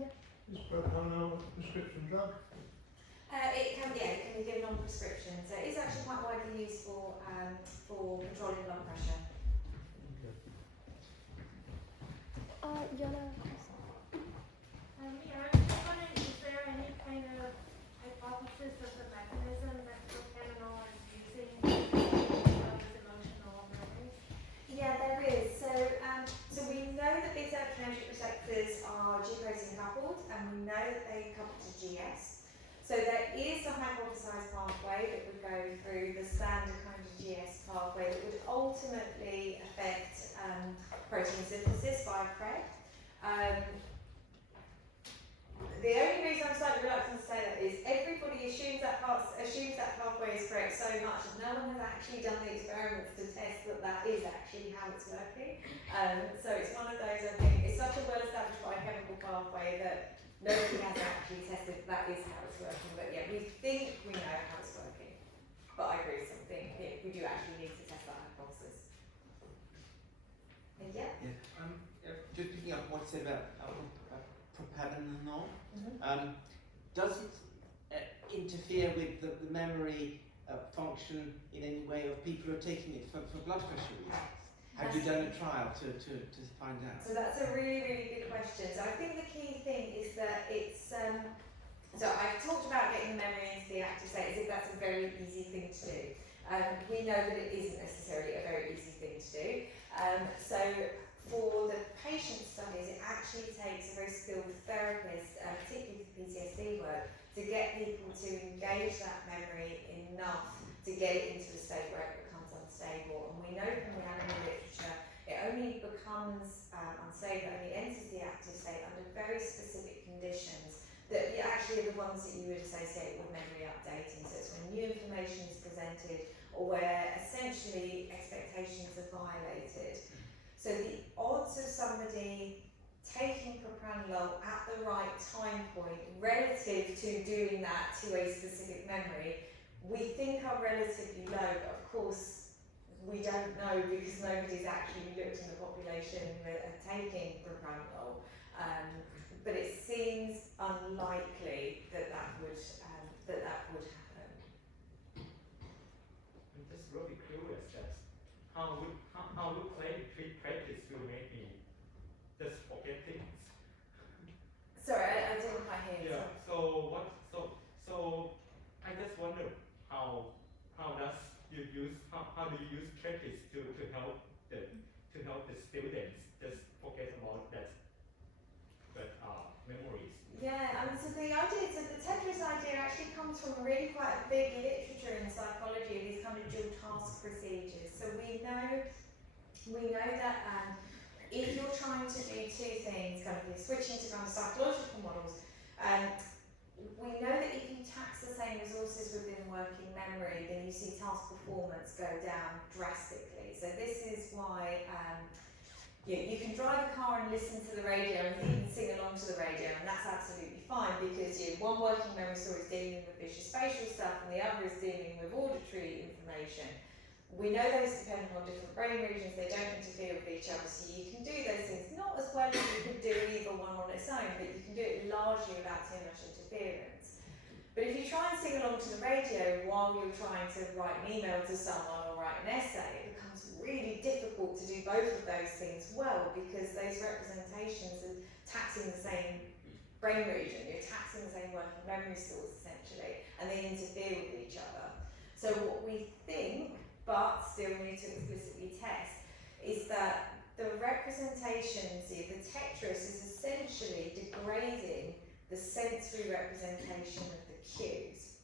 Yeah. Is propanol a prescription drug? It can be given on prescription. So it's actually quite widely used for controlling blood pressure. Yana. Yeah, I'm just wondering, is there any kind of hypothesis of the mechanism that propanol is using to emotional memories? Yeah, there is. So we know that beta adrenergic receptors are G protein coupled, and we know that they couple to GS. So there is a hypothesized pathway that would go through the standard kind of GS pathway that would ultimately affect protein synthesis via PREG. The only reason I'm slightly reluctant to say that is everybody assumes that pathway is correct so much that no one has actually done the experiments to test that that is actually how it's working. So it's one of those, I think, it's such a well-established biochemical pathway that nobody has actually tested that is how it's working. But yeah, we think we know how it's working. But I agree with something. We do actually need to test that hypothesis. Yeah. Just picking up what you said about propanol, Mm-hmm. does it interfere with the memory function in any way of people who are taking it for blood pressure reasons? Have you done a trial to find out? So that's a really, really good question. So I think the key thing is that it's, so I've talked about getting the memory into the active state as if that's a very easy thing to do. We know that it isn't necessarily a very easy thing to do. So for the patient studies, it actually takes a very skilled therapist, particularly for PTSD work, to get people to engage that memory enough to get it into a state where it becomes unstable. And we know from the animal literature, it only becomes unstable, it only enters the active state under very specific conditions that actually are the ones that you would associate with memory updating. So it's when new information is presented or where essentially expectations are violated. So the odds of somebody taking propranolol at the right time point relative to doing that to a specific memory, we think are relatively low, but of course we don't know because nobody's actually looked in the population that are taking propranolol. But it seems unlikely that that would happen. I'm just really curious that how would practice will make me just forget things. Sorry, I didn't quite hear you. Yeah. So I just wonder how do you use practice to help the students just forget about that memories. Yeah, so the Tetris idea actually comes from really quite a big literature in psychology of these kind of dual task procedures. So we know that if you're trying to do two things, kind of you're switching to kind of psychological models, we know that if you tax the same resources within working memory, then you see task performance go down drastically. So this is why you can drive a car and listen to the radio and you can sing along to the radio, and that's absolutely fine because one working memory store is dealing with visuospatial stuff and the other is dealing with auditory information. We know those depend on different brain regions, they don't interfere with each other, so you can do those things not as well as you could do either one on its own, but you can do it largely without too much interference. But if you try and sing along to the radio while you're trying to write an email to someone or write an essay, it becomes really difficult to do both of those things well because those representations are taxing the same brain region, you're taxing the same working memory stores essentially, and they interfere with each other. So what we think, but still need to explicitly test, is that the representations, the Tetris is essentially degrading the sensory representation of the cues.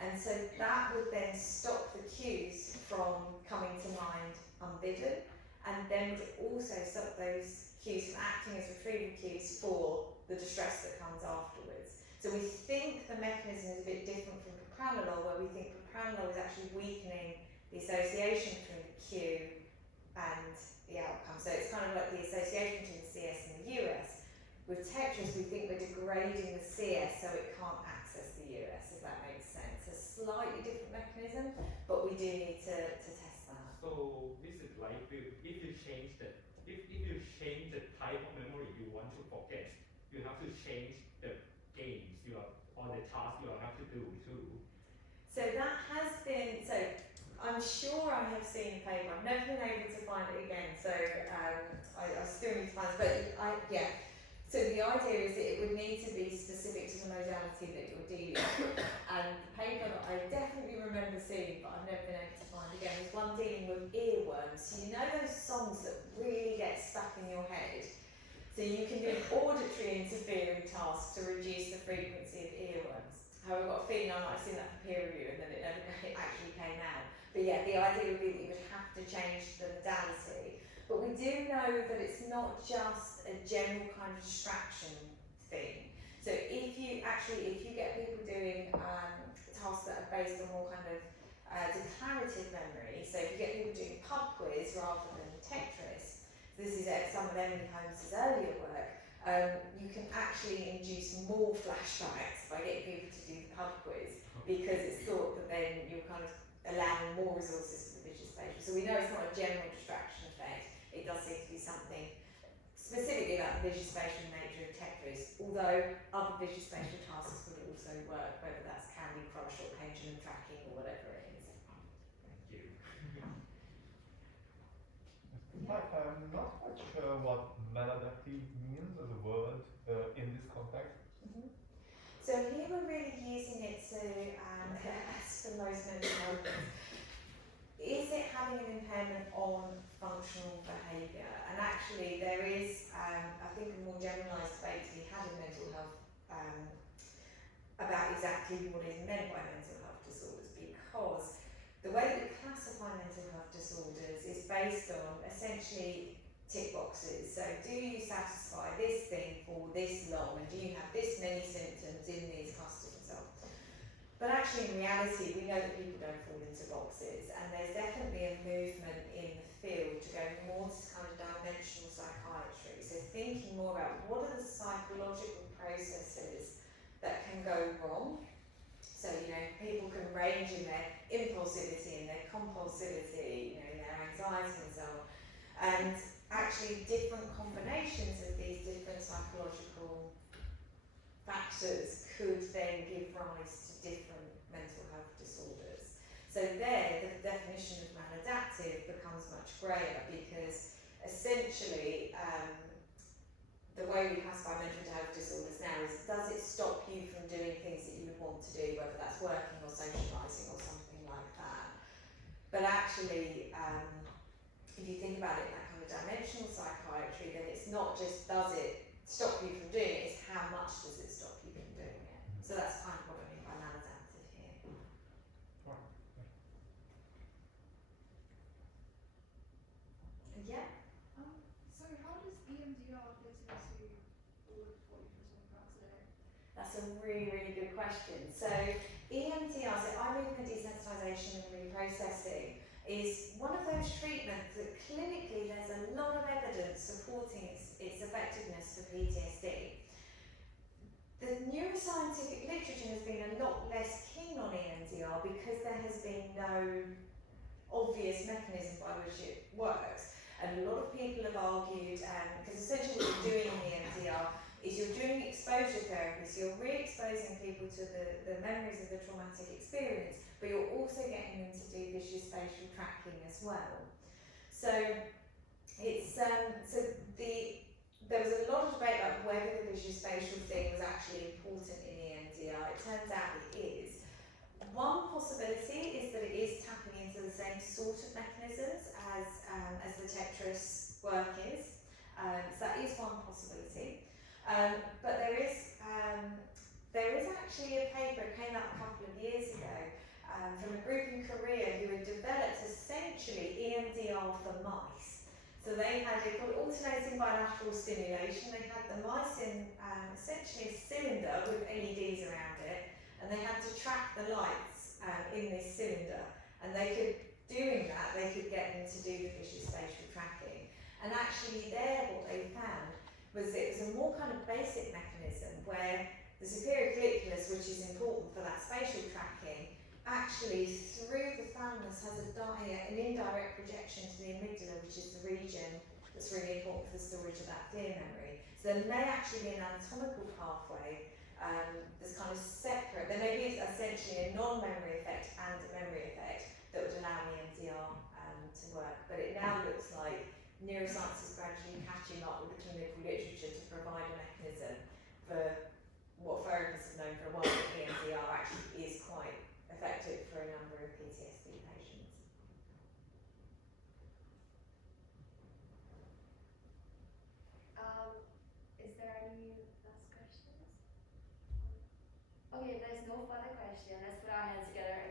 And so that would then stop the cues from coming to mind unbidden, and then would also stop those cues from acting as retrieval cues for the distress that comes afterwards. So we think the mechanism is a bit different from propranolol, where we think propranolol is actually weakening the association between the cue and the outcome. So it's kind of like the association between the CS and the US. With Tetris, we think we're degrading the CS so it can't access the US, if that makes sense. A slightly different mechanism, but we do need to test that. So this is like if you change the type of memory you want to forget, you have to change the games or the tasks you have to do too. So that has been, so I'm sure I have seen the paper. I've never been able to find it again, so I still need to find it. But yeah, so the idea is that it would need to be specific to the modality that you're dealing with. And the paper that I definitely remember seeing, but I've never been able to find again, is one dealing with earworms. So you know those songs that really get stuck in your head? So you can do an auditory interfering task to reduce the frequency of earworms. However, I've got a feeling I might have seen that for peer review and then it never actually came out. But yeah, the idea would be that you would have to change the modality. But we do know that it's not just a general kind of distraction thing. So if you get people doing tasks that are based on more kind of declarative memory, so if you get people doing pub quiz rather than Tetris, this is some of Emily Holmes' earlier work, you can actually induce more flashbacks by getting people to do the pub quiz, because it's thought that then you're kind of allowing more resources for the visual spatial. So we know it's not a general distraction effect, it does seem to be something specifically about the visual spatial nature of Tetris, although other visual spatial tasks would also work, whether that's Candy Crush or pendulum tracking or whatever it is. Thank you. In fact, I'm not quite sure what maladaptive means as a word in this context. So here we're really using it to, as for most mental health things, is it having an impairment on functional behaviour? And actually there is, I think, a more generalised debate to be had in mental health about exactly what is meant by mental health disorders, because the way that we classify mental health disorders is based on essentially tick boxes. So do you satisfy this thing for this long, and do you have this many symptoms in these clusters and so on? But actually in reality we know that people don't fall into boxes, and there's definitely a movement in the field to go more to kind of dimensional psychiatry. So thinking more about what are the psychological processes that can go wrong. So, you know, people can range in their impulsivity and their compulsivity, you know, in their anxiety and so on. And actually different combinations of these different psychological factors could then give rise to different mental health disorders. So there, the definition of maladaptive becomes much greater, because essentially the way we classify mental health disorders now is, does it stop you from doing things that you would want to do, whether that's working or socialising or something like that. But actually, if you think about it in that kind of dimensional psychiatry, then it's not just does it stop you from doing it, it's how much does it stop you from doing it. So that's kind of what I mean by maladaptive here. Yeah? So how does EMDR fit into all of what you've been talking about today? That's a really, really good question. So EMDR, so eye movement desensitisation and reprocessing, is one of those treatments that clinically there's a lot of evidence supporting its effectiveness for PTSD. The neuroscientific literature has been a lot less keen on EMDR because there has been no obvious mechanism by which it works. And a lot of people have argued, because essentially what you're doing in EMDR is you're doing exposure therapy, so you're re-exposing people to the memories of the traumatic experience, but you're also getting them to do visuospatial tracking as well. So it's there was a lot of debate about whether the visuospatial thing was actually important in EMDR. It turns out it is. One possibility is that it is tapping into the same sort of mechanisms as the Tetris work is. So that is one possibility. But there is actually a paper that came out a couple of years ago from a group in Korea who had developed essentially EMDR for mice. So So they called it alternating bilateral stimulation. They had the mice in essentially a cylinder with LEDs around it, and they had to track the lights in this cylinder. And doing that, they could get them to do the visuospatial tracking. And actually there, what they found was it was a more kind of basic mechanism where the superior colliculus, which is important for that spatial tracking, actually through the thalamus has an indirect projection to the amygdala, which is the region that's really important for the storage of that fear memory. So there may actually be an anatomical pathway that's kind of separate. There may be essentially a non-memory effect and a memory effect that would allow EMDR to work. But it now looks like neuroscience is gradually catching up with the clinical literature to provide a mechanism for what therapists have known for a while, that EMDR actually is quite effective for a number of PTSD patients. Is there any last questions? Okay, if there's no further question, let's put our hands together